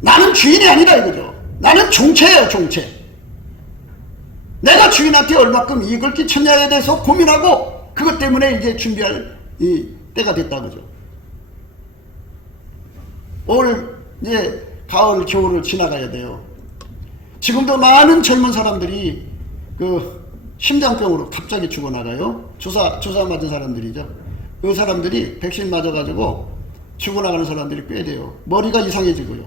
나는 주인이 아니다 이거죠. 나는 종체예요, 종체. 내가 주인한테 얼마큼 이익을 끼쳤냐에 대해서 고민하고 그것 때문에 이제 준비할 이 때가 됐다 그죠. 올 이제 가을 겨울을 지나가야 돼요. 지금도 많은 젊은 사람들이 그 심장병으로 갑자기 죽어나가요. 주사 맞은 사람들이죠. 그 사람들이 백신 맞아가지고 죽어나가는 사람들이 꽤 돼요. 머리가 이상해지고요.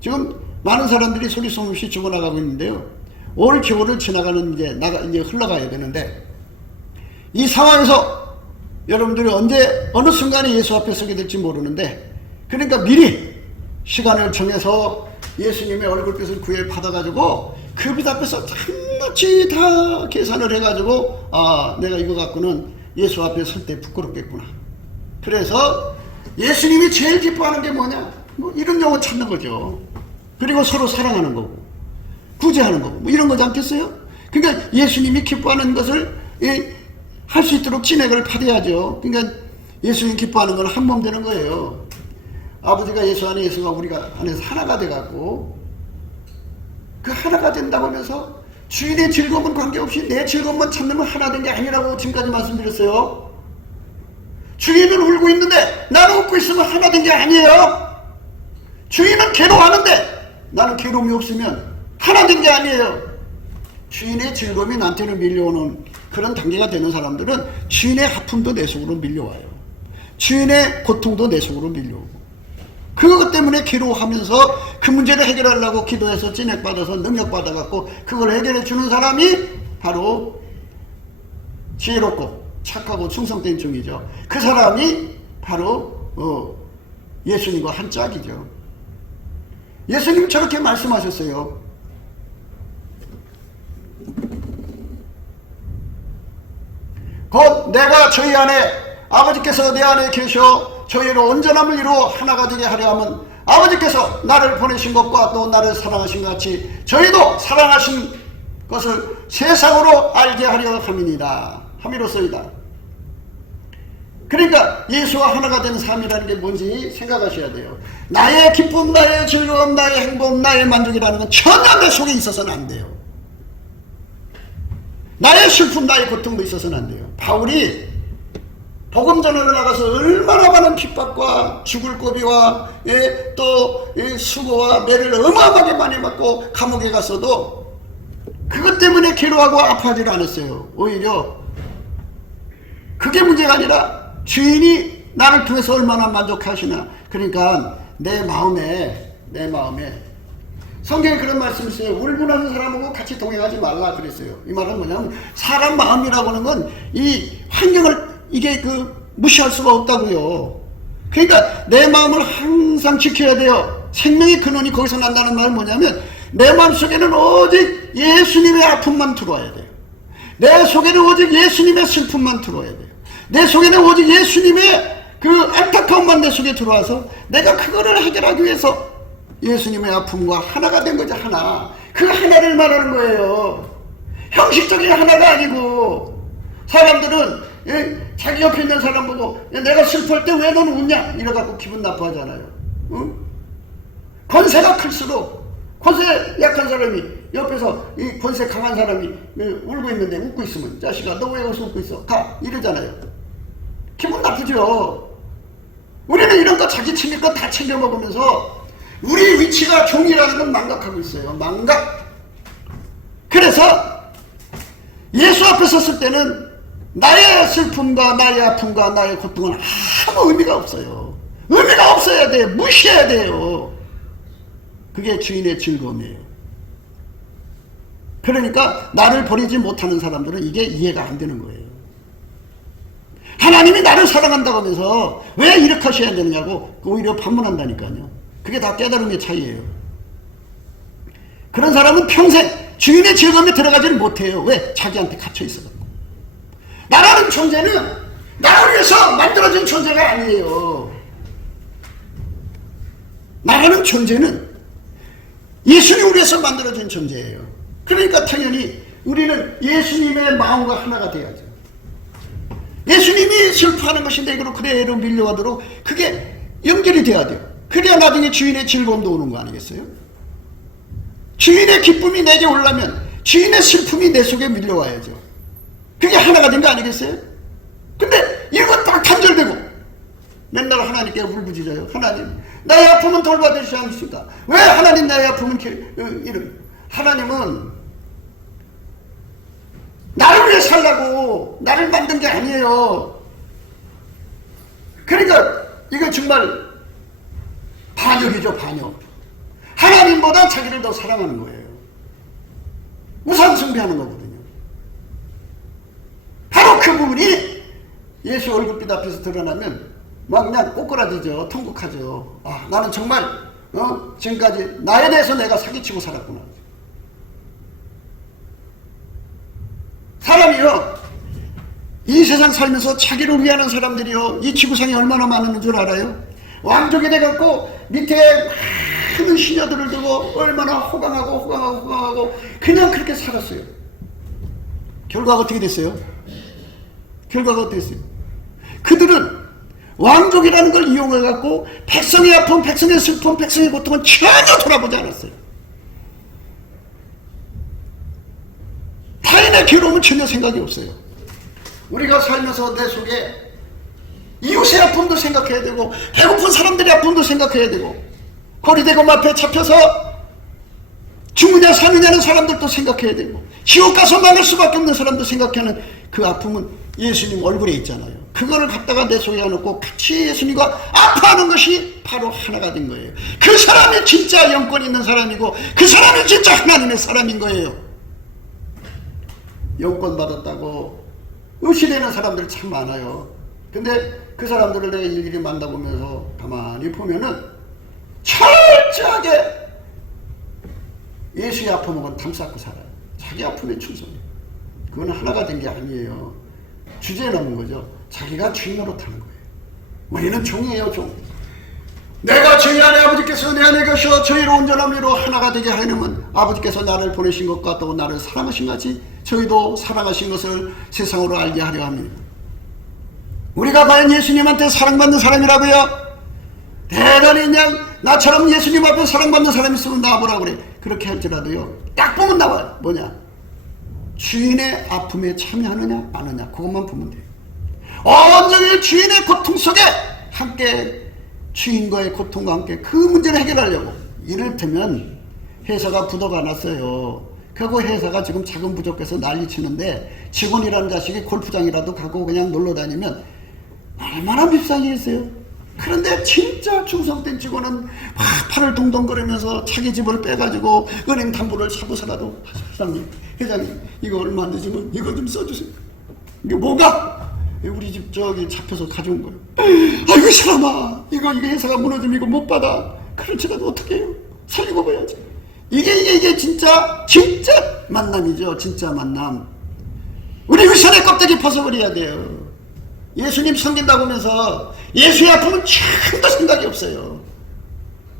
지금 많은 사람들이 소리 소문 없이 죽어나가고 있는데요. 올 겨울을 지나가는 이제 흘러가야 되는데 이 상황에서 여러분들이 언제 어느 순간에 예수 앞에 서게 될지 모르는데 그러니까 미리 시간을 정해서 예수님의 얼굴빛을 구해 받아가지고 그 빛 앞에서 낱낱이 다 계산을 해가지고 아, 내가 이거 갖고는 예수 앞에 설 때 부끄럽겠구나. 그래서 예수님이 제일 기뻐하는 게 뭐냐? 뭐 이런 용어 찾는 거죠. 그리고 서로 사랑하는 거고 구제하는 거고 뭐 이런 거지 않겠어요? 그러니까 예수님이 기뻐하는 것을 할 수 있도록 진액을 받아야죠. 그러니까 예수님 기뻐하는 건 한 몸 되는 거예요. 아버지가 예수 안에 예수가 우리가 안에서 하나가 돼갖고 그 하나가 된다고 하면서 주인의 즐거움은 관계없이 내 즐거움만 찾으면 하나 된 게 아니라고 지금까지 말씀드렸어요. 주인은 울고 있는데 나는 웃고 있으면 하나 된 게 아니에요. 주인은 괴로워하는데 나는 괴로움이 없으면 하나 된 게 아니에요. 주인의 즐거움이 나한테는 밀려오는 그런 단계가 되는 사람들은 주인의 아픔도 내 속으로 밀려와요. 주인의 고통도 내 속으로 밀려오고 그것 때문에 괴로워하면서 그 문제를 해결하려고 기도해서 진액받아서 능력받아갖고 그걸 해결해 주는 사람이 바로 지혜롭고 착하고 충성된 종이죠. 그 사람이 바로 예수님과 한 짝이죠. 예수님 저렇게 말씀하셨어요. 곧 내가 저희 안에 아버지께서 내 안에 계셔 저희로 온전함을 이루어 하나가 되게 하려 하면 아버지께서 나를 보내신 것과 또 나를 사랑하신 것 같이 저희도 사랑하신 것을 세상으로 알게 하려 함이로소이다. 그러니까 예수와 하나가 된 삶이라는 게 뭔지 생각하셔야 돼요. 나의 기쁨, 나의 즐거움, 나의 행복, 나의 만족이라는 건 전혀 내 속에 있어서는 안 돼요. 나의 슬픔, 나의 고통도 있어서는 안 돼요. 바울이 복음 전하러 나가서 얼마나 많은 핍박과 죽을 고비와 또 수고와 매를 어마어마하게 많이 받고 감옥에 갔어도 그것 때문에 괴로워하고 아파하지 않았어요. 오히려 그게 문제가 아니라 주인이 나를 통해서 얼마나 만족하시나. 그러니까 내 마음에 성경에 그런 말씀이 있어요. 울분하는 사람하고 같이 동행하지 말라 그랬어요. 이 말은 뭐냐면 사람 마음이라고 하는 건 이 환경을 이게 무시할 수가 없다고요. 그러니까 내 마음을 항상 지켜야 돼요. 생명의 근원이 거기서 난다는 말은 뭐냐면 내 마음속에는 오직 예수님의 아픔만 들어와야 돼요. 내 속에는 오직 예수님의 슬픔만 들어와야 돼요. 내 속에는 오직 예수님의 그 안타까움만 내 속에 들어와서 내가 그거를 해결하기 위해서 예수님의 아픔과 하나가 된 거죠. 하나. 그 하나를 말하는 거예요. 형식적인 하나가 아니고. 사람들은 자기 옆에 있는 사람 보고 내가 슬플 때 왜 너는 웃냐 이래갖고 기분 나빠하잖아요. 응? 권세가 클수록 권세 약한 사람이 옆에서 이 권세 강한 사람이 울고 있는데 웃고 있으면 자식아 너 왜 여기서 웃고 있어? 가 이러잖아요. 기분 나쁘죠. 우리는 이런 거 자기 챙길 거 다 챙겨 먹으면서 우리 위치가 종이라는 건 망각하고 있어요. 망각. 그래서 예수 앞에 섰을 때는 나의 슬픔과 나의 아픔과 나의 고통은 아무 의미가 없어요. 의미가 없어야 돼요. 무시해야 돼요. 그게 주인의 즐거움이에요. 그러니까 나를 버리지 못하는 사람들은 이게 이해가 안 되는 거예요. 하나님이 나를 사랑한다고 하면서 왜 이렇게 하셔야 되느냐고 오히려 반문한다니까요. 그게 다 깨달음의 차이예요. 그런 사람은 평생 주인의 즐거움에 들어가지를 못해요. 왜? 자기한테 갇혀 있어요. 나라는 존재는 나를 위해서 만들어진 존재가 아니에요. 나라는 존재는 예수님을 위해서 만들어진 존재예요. 그러니까 당연히 우리는 예수님의 마음과 하나가 돼야죠. 예수님이 슬퍼하는 것이 내게로 그대로 밀려가도록 그게 연결이 돼야 돼요. 그래야 나중에 주인의 즐거움도 오는 거 아니겠어요? 주인의 기쁨이 내게 오려면 주인의 슬픔이 내 속에 밀려와야죠. 그게 하나가 된 거 아니겠어요? 근데 이거 딱 단절되고 맨날 하나님께 울부짖어요. 하나님 나의 아픔은 돌봐주시지 않습니까? 왜 하나님 나의 아픔은 이런 하나님은 나를 위해 살라고 나를 만든 게 아니에요. 그러니까 이거 정말 반역이죠. 반역. 하나님보다 자기를 더 사랑하는 거예요. 우상 숭배하는 거거든요. 바로 그 부분이 예수 얼굴빛 앞에서 드러나면 막 그냥 꼬꾸라지죠. 통곡하죠. 아, 나는 정말 지금까지 나에 대해서 내가 사기치고 살았구나. 사람이요, 이 세상 살면서 자기를 위하는 사람들이요, 이 지구상에 얼마나 많은 줄 알아요? 왕족이 돼갖고 밑에 많은 시녀들을 두고 얼마나 호강하고 그냥 그렇게 살았어요. 결과가 어떻게 됐어요? 결과가 어떻게 됐어요? 그들은 왕족이라는 걸 이용해갖고 백성의 아픔, 백성의 슬픔, 백성의 고통은 전혀 돌아보지 않았어요. 타인의 괴로움은 전혀 생각이 없어요. 우리가 살면서 내 속에 이웃의 아픔도 생각해야 되고 배고픈 사람들의 아픔도 생각해야 되고 거리대금 앞에 잡혀서 죽느냐 사느냐는 사람들도 생각해야 되고 지옥 가서 망할 수밖에 없는 사람도 생각하는 그 아픔은 예수님 얼굴에 있잖아요. 그거를 갖다가 내 속에 안고 같이 예수님과 아파하는 것이 바로 하나가 된 거예요. 그 사람이 진짜 영권 있는 사람이고 그 사람이 진짜 하나님의 사람인 거예요. 영권 받았다고 의심되는 사람들이 참 많아요. 근데 그 사람들을 내가 일일이 만나보면서 가만히 보면은 철저하게 예수의 아픔은 담쌓고 살아요. 자기 아픔에 충성해요. 그건 하나가 된 게 아니에요. 주제에 넘은 거죠. 자기가 주인 노릇하는 거예요. 우리는 종이에요, 종. 내가 저희 안에 아버지께서 내 안에 계셔 저희로 온전함으로 하나가 되게 하려면 아버지께서 나를 보내신 것과 또 나를 사랑하신 같이 저희도 사랑하신 것을 세상으로 알게 하려 합니다. 우리가 과연 예수님한테 사랑받는 사람이라고요? 대단히 그냥 나처럼 예수님 앞에 사랑받는 사람이 있으면 나와보라 그래. 그렇게 할지라도요, 딱 보면 나와요. 뭐냐? 주인의 아픔에 참여하느냐 안 하느냐, 그것만 보면 돼요. 온종일 주인의 고통 속에 함께 주인과의 고통과 함께 그 문제를 해결하려고, 이를테면 회사가 부도가 났어요. 그리고 회사가 지금 자금 부족해서 난리치는데 직원이라는 자식이 골프장이라도 가고 그냥 놀러다니면 얼마나 밉상이겠어요. 그런데 진짜 충성된 직원은 막 팔을 동동거리면서 자기 집을 빼가지고 은행 담보를 잡고서라도 회장님 이거 얼마 안 되지만 이거 좀 써주세요. 이게 뭐가? 우리 집 저기 잡혀서 가져온 거예요. 아이고 사람아, 이거 회사가 무너지면 이거 못 받아. 그렇지라도 어떻게 해요? 살리고 봐야지. 이게 진짜 만남이죠. 진짜 만남. 우리 의선의 껍데기 벗어버려야 돼요. 예수님 섬긴다고 하면서 예수의 아픔은 전도 생각이 없어요.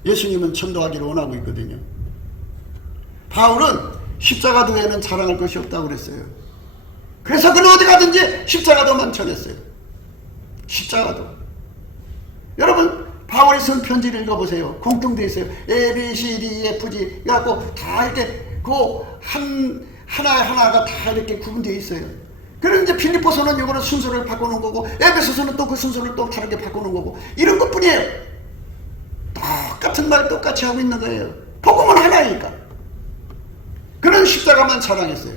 예수님은 전도하기를 원하고 있거든요. 바울은 십자가 외에는 자랑할 것이 없다고 그랬어요. 그래서 그는 어디 가든지 십자가도만 전했어요. 십자가도. 여러분 바울이 쓴 편지를 읽어보세요. 공통되어 있어요. A, B, C, D, E, F, G 그래갖고 다 이렇게 그 하나가 다 이렇게 구분되어 있어요. 그리고 이제 필리포서는 이거는 순서를 바꿔놓은 거고 에베소서는 또 그 순서를 또 다르게 바꿔놓은 거고 이런 것뿐이에요. 똑같은 말 똑같이 하고 있는 거예요. 복음은 하나니까. 그런 십자가만 자랑했어요.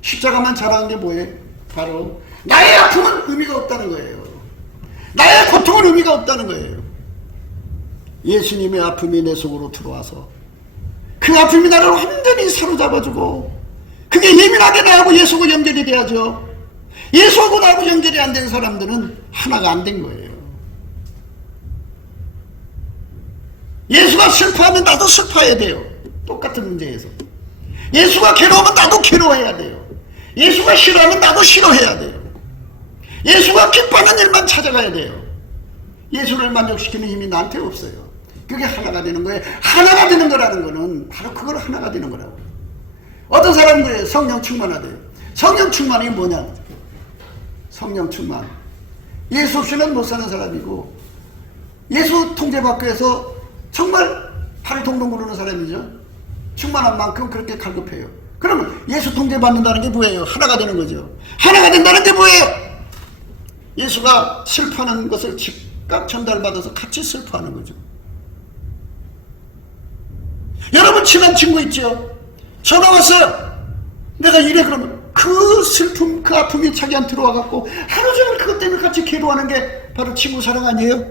십자가만 자랑한 게 뭐예요? 바로 나의 아픔은 의미가 없다는 거예요. 나의 고통은 의미가 없다는 거예요. 예수님의 아픔이 내 속으로 들어와서 그 그 아픔이 나를 완전히 사로잡아주고, 그게 예민하게 나하고 예수하고 연결이 돼야죠. 예수하고 나하고 연결이 안 된 사람들은 하나가 안 된 거예요. 예수가 슬퍼하면 나도 슬퍼해야 돼요. 똑같은 문제에서. 예수가 괴로우면 나도 괴로워해야 돼요. 예수가 싫어하면 나도 싫어해야 돼요. 예수가 기뻐하는 일만 찾아가야 돼요. 예수를 만족시키는 힘이 나한테 없어요. 그게 하나가 되는 거예요. 하나가 되는 거라는 거는 바로 그걸 하나가 되는 거라고. 어떤 사람들이 성령 충만하대요. 성령 충만이 뭐냐? 성령 충만. 예수 없이는 못 사는 사람이고, 예수 통제받기 위해서 정말 팔을 동동 구르는 사람이죠. 충만한 만큼 그렇게 갈급해요. 그러면 예수 통제받는다는 게 뭐예요? 하나가 되는 거죠. 하나가 된다는 게 뭐예요? 예수가 슬퍼하는 것을 즉각 전달받아서 같이 슬퍼하는 거죠. 여러분 친한 친구 있죠? 전화 왔어요. 내가 이래 그러면 그 슬픔, 그 아픔이 자기한테 들어와갖고 하루 종일 그것 때문에 같이 괴로워하는 게 바로 친구 사랑 아니에요?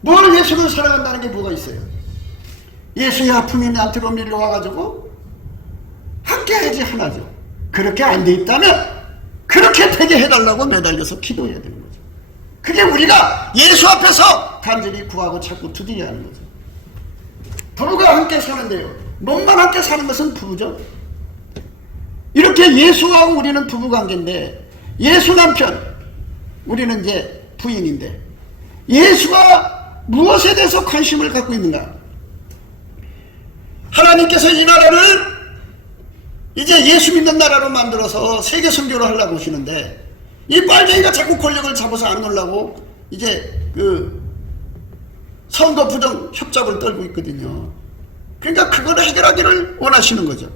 뭘 예수를 사랑한다는 게 뭐가 있어요? 예수의 아픔이 나한테로 밀려와가지고 함께 해야지 하나죠. 그렇게 안 돼 있다면 그렇게 되게 해달라고 매달려서 기도해야 되는 거죠. 그게 우리가 예수 앞에서 간절히 구하고 자꾸 두드려야 하는 거죠. 부부가 함께 사는데요, 몸만 함께 사는 것은 부부죠. 이렇게 예수하고 우리는 부부관계인데, 예수 남편, 우리는 이제 부인인데, 예수가 무엇에 대해서 관심을 갖고 있는가? 하나님께서 이 나라를 이제 예수 믿는 나라로 만들어서 세계 선교를 하려고 하시는데, 이 빨갱이가 자꾸 권력을 잡아서 안 놓으려고 이제 그 선거 부정 협잡을 떨고 있거든요. 그러니까 그걸 해결하기를 원하시는 거죠.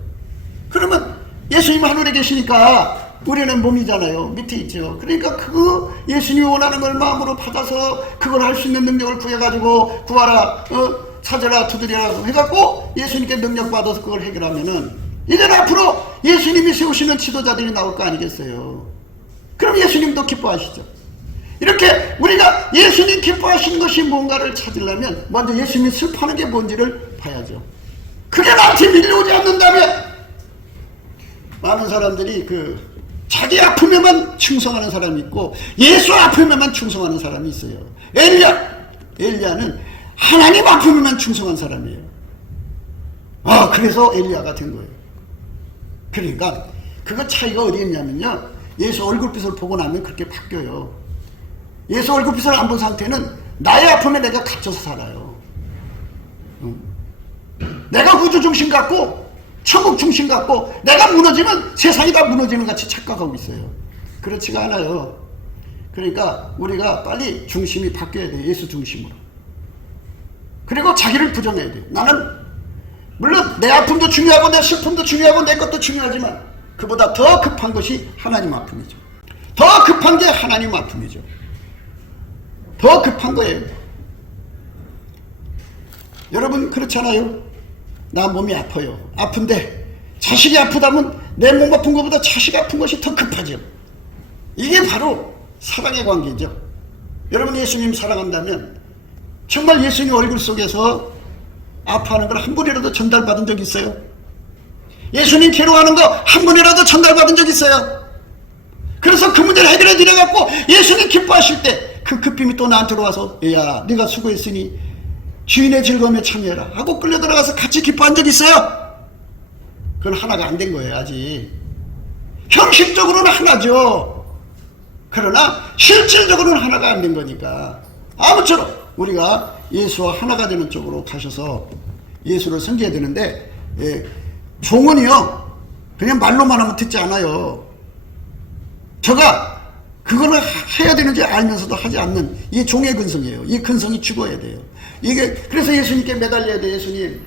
그러면 예수님 하늘에 계시니까 우리는 몸이잖아요. 밑에 있죠. 그러니까 그 예수님이 원하는 걸 마음으로 받아서 그걸 할 수 있는 능력을 구해가지고 구하라, 찾아라, 두드려라 해갖고 예수님께 능력 받아서 그걸 해결하면은 이제 앞으로 예수님이 세우시는 지도자들이 나올 거 아니겠어요. 그럼 예수님도 기뻐하시죠. 이렇게 우리가 예수님 기뻐하시는 것이 뭔가를 찾으려면 먼저 예수님이 슬퍼하는 게 뭔지를 봐야죠. 그게 나한테 밀려오지 않는다면, 많은 사람들이 자기 아픔에만 충성하는 사람이 있고 예수 아픔에만 충성하는 사람이 있어요. 엘리야는 하나님 아픔에만 충성한 사람이에요. 그래서 엘리야가 된 거예요. 그러니까 그거 차이가 어디 있냐면요, 예수 얼굴빛을 보고 나면 그렇게 바뀌어요. 예수 얼굴빛을 안 본 상태는 나의 아픔에 내가 갇혀서 살아요. 내가 우주 중심 같고 천국 중심 같고 내가 무너지면 세상이 다 무너지는 같이 착각하고 있어요. 그렇지가 않아요. 그러니까 우리가 빨리 중심이 바뀌어야 돼요. 예수 중심으로. 그리고 자기를 부정해야 돼요. 나는 물론 내 아픔도 중요하고 내 슬픔도 중요하고 내 것도 중요하지만 그보다 더 급한 것이 하나님 아픔이죠. 더 급한 게 하나님 아픔이죠. 더 급한 거예요. 여러분 그렇잖아요. 나 몸이 아파요. 아픈데 자식이 아프다면 내 몸 아픈 것보다 자식이 아픈 것이 더 급하죠. 이게 바로 사랑의 관계죠. 여러분 예수님 사랑한다면 정말 예수님 얼굴 속에서 아파하는 걸 한 번이라도 전달받은 적 있어요? 예수님 괴로워하는 거 한 번이라도 전달받은 적 있어요? 그래서 그 문제를 해결해 드려갖고 예수님 기뻐하실 때 그 급힘이 또 나한테로 와서, 야 네가 수고했으니 주인의 즐거움에 참여해라 하고 끌려 들어가서 같이 기뻐한 적 있어요? 그건 하나가 안 된 거예요. 아직 형식적으로는 하나죠. 그러나 실질적으로는 하나가 안 된 거니까 아무쪼록 우리가 예수와 하나가 되는 쪽으로 가셔서 예수를 섬겨야 되는데, 종은요 그냥 말로만 하면 듣지 않아요. 저가 그거를 해야 되는지 알면서도 하지 않는 이 종의 근성이에요. 이 근성이 죽어야 돼요. 이게 그래서 예수님께 매달려야 돼요. 예수님,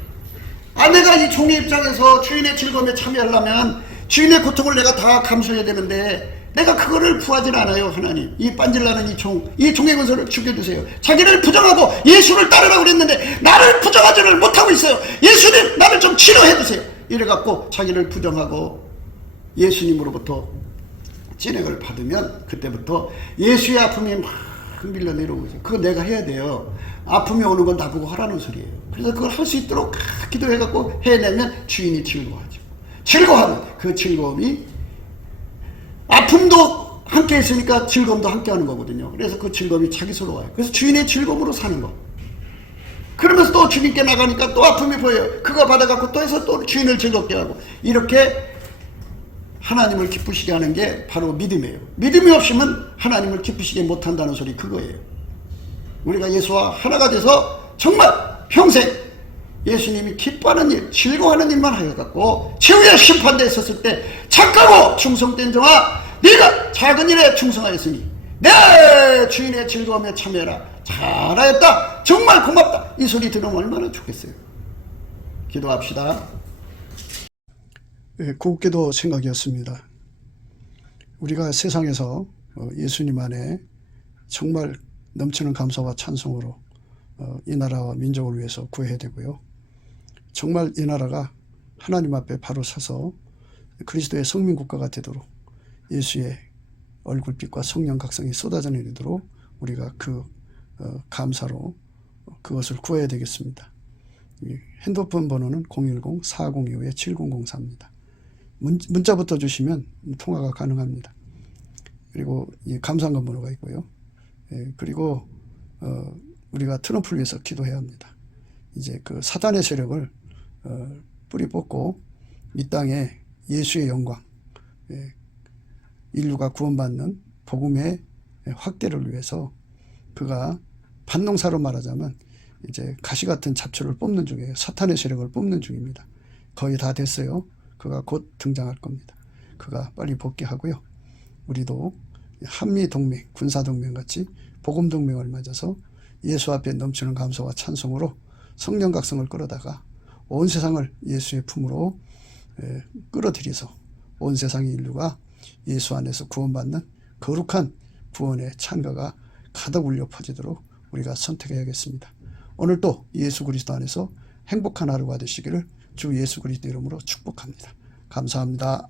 내가 이 종의 입장에서 주인의 즐거움에 참여하려면 주인의 고통을 내가 다 감수해야 되는데 내가 그거를 구하진 않아요. 하나님, 이 빤질나는 이 종의 근성을 죽여주세요. 자기를 부정하고 예수를 따르라고 그랬는데 나를 부정하지를 못하고 있어요. 예수님, 나를 좀 치료해주세요. 이래갖고 자기를 부정하고 예수님으로부터 진액을 받으면 그때부터 예수의 아픔이 막 밀려 내려오죠. 그거 내가 해야 돼요. 아픔이 오는 건 나보고 하라는 소리예요. 그래서 그걸 할 수 있도록 기도해갖고 해내면 주인이 즐거워하죠. 즐거워하는 그 즐거움이 아픔도 함께 있으니까 즐거움도 함께 하는 거거든요. 그래서 그 즐거움이 자기소로 와요. 그래서 주인의 즐거움으로 사는 거. 그러면서 또 주님께 나가니까 또 아픔이 보여요. 그거 받아갖고 또 해서 또 주인을 즐겁게 하고, 이렇게 하나님을 기쁘시게 하는 게 바로 믿음이에요. 믿음이 없으면 하나님을 기쁘시게 못한다는 소리 그거예요. 우리가 예수와 하나가 돼서 정말 평생 예수님이 기뻐하는 일, 즐거워하는 일만 하여갖고 최후의 심판대에 섰을 때 착하고 충성된 종아, 네가 작은 일에 충성하였으니 내 주인의 즐거움에 참여해라. 잘하였다. 정말 고맙다. 이 소리 들으면 얼마나 좋겠어요. 기도합시다. 곱게도 생각이었습니다. 우리가 세상에서 예수님 안에 정말 넘치는 감사와 찬송으로 이 나라와 민족을 위해서 구해야 되고요. 정말 이 나라가 하나님 앞에 바로 서서 그리스도의 성민국가가 되도록 예수의 얼굴빛과 성령 각성이 쏟아져 내리도록 우리가 그 감사로 그것을 구해야 되겠습니다. 핸드폰 번호는 010-4025-7004입니다. 문자부터 주시면 통화가 가능합니다. 그리고 이 감사한금 번호가 있고요. 그리고 우리가 트럼프를 위해서 기도해야 합니다. 이제 그 사단의 세력을 뿌리 뽑고 이 땅에 예수의 영광, 인류가 구원받는 복음의 확대를 위해서 그가 반농사로 말하자면 이제 가시 같은 잡초를 뽑는 중이에요. 사탄의 세력을 뽑는 중입니다. 거의 다 됐어요. 그가 곧 등장할 겁니다. 그가 빨리 복귀하고요. 우리도 한미동맹, 군사동맹 같이 복음동맹을 맺어서 예수 앞에 넘치는 감사와 찬송으로 성령 각성을 끌어다가 온 세상을 예수의 품으로 끌어들여서 온 세상의 인류가 예수 안에서 구원받는 거룩한 구원의 찬가가 가득 울려 퍼지도록 우리가 선택해야겠습니다. 오늘도 예수 그리스도 안에서 행복한 하루가 되시기를 주 예수 그리스도 이름으로 축복합니다. 감사합니다.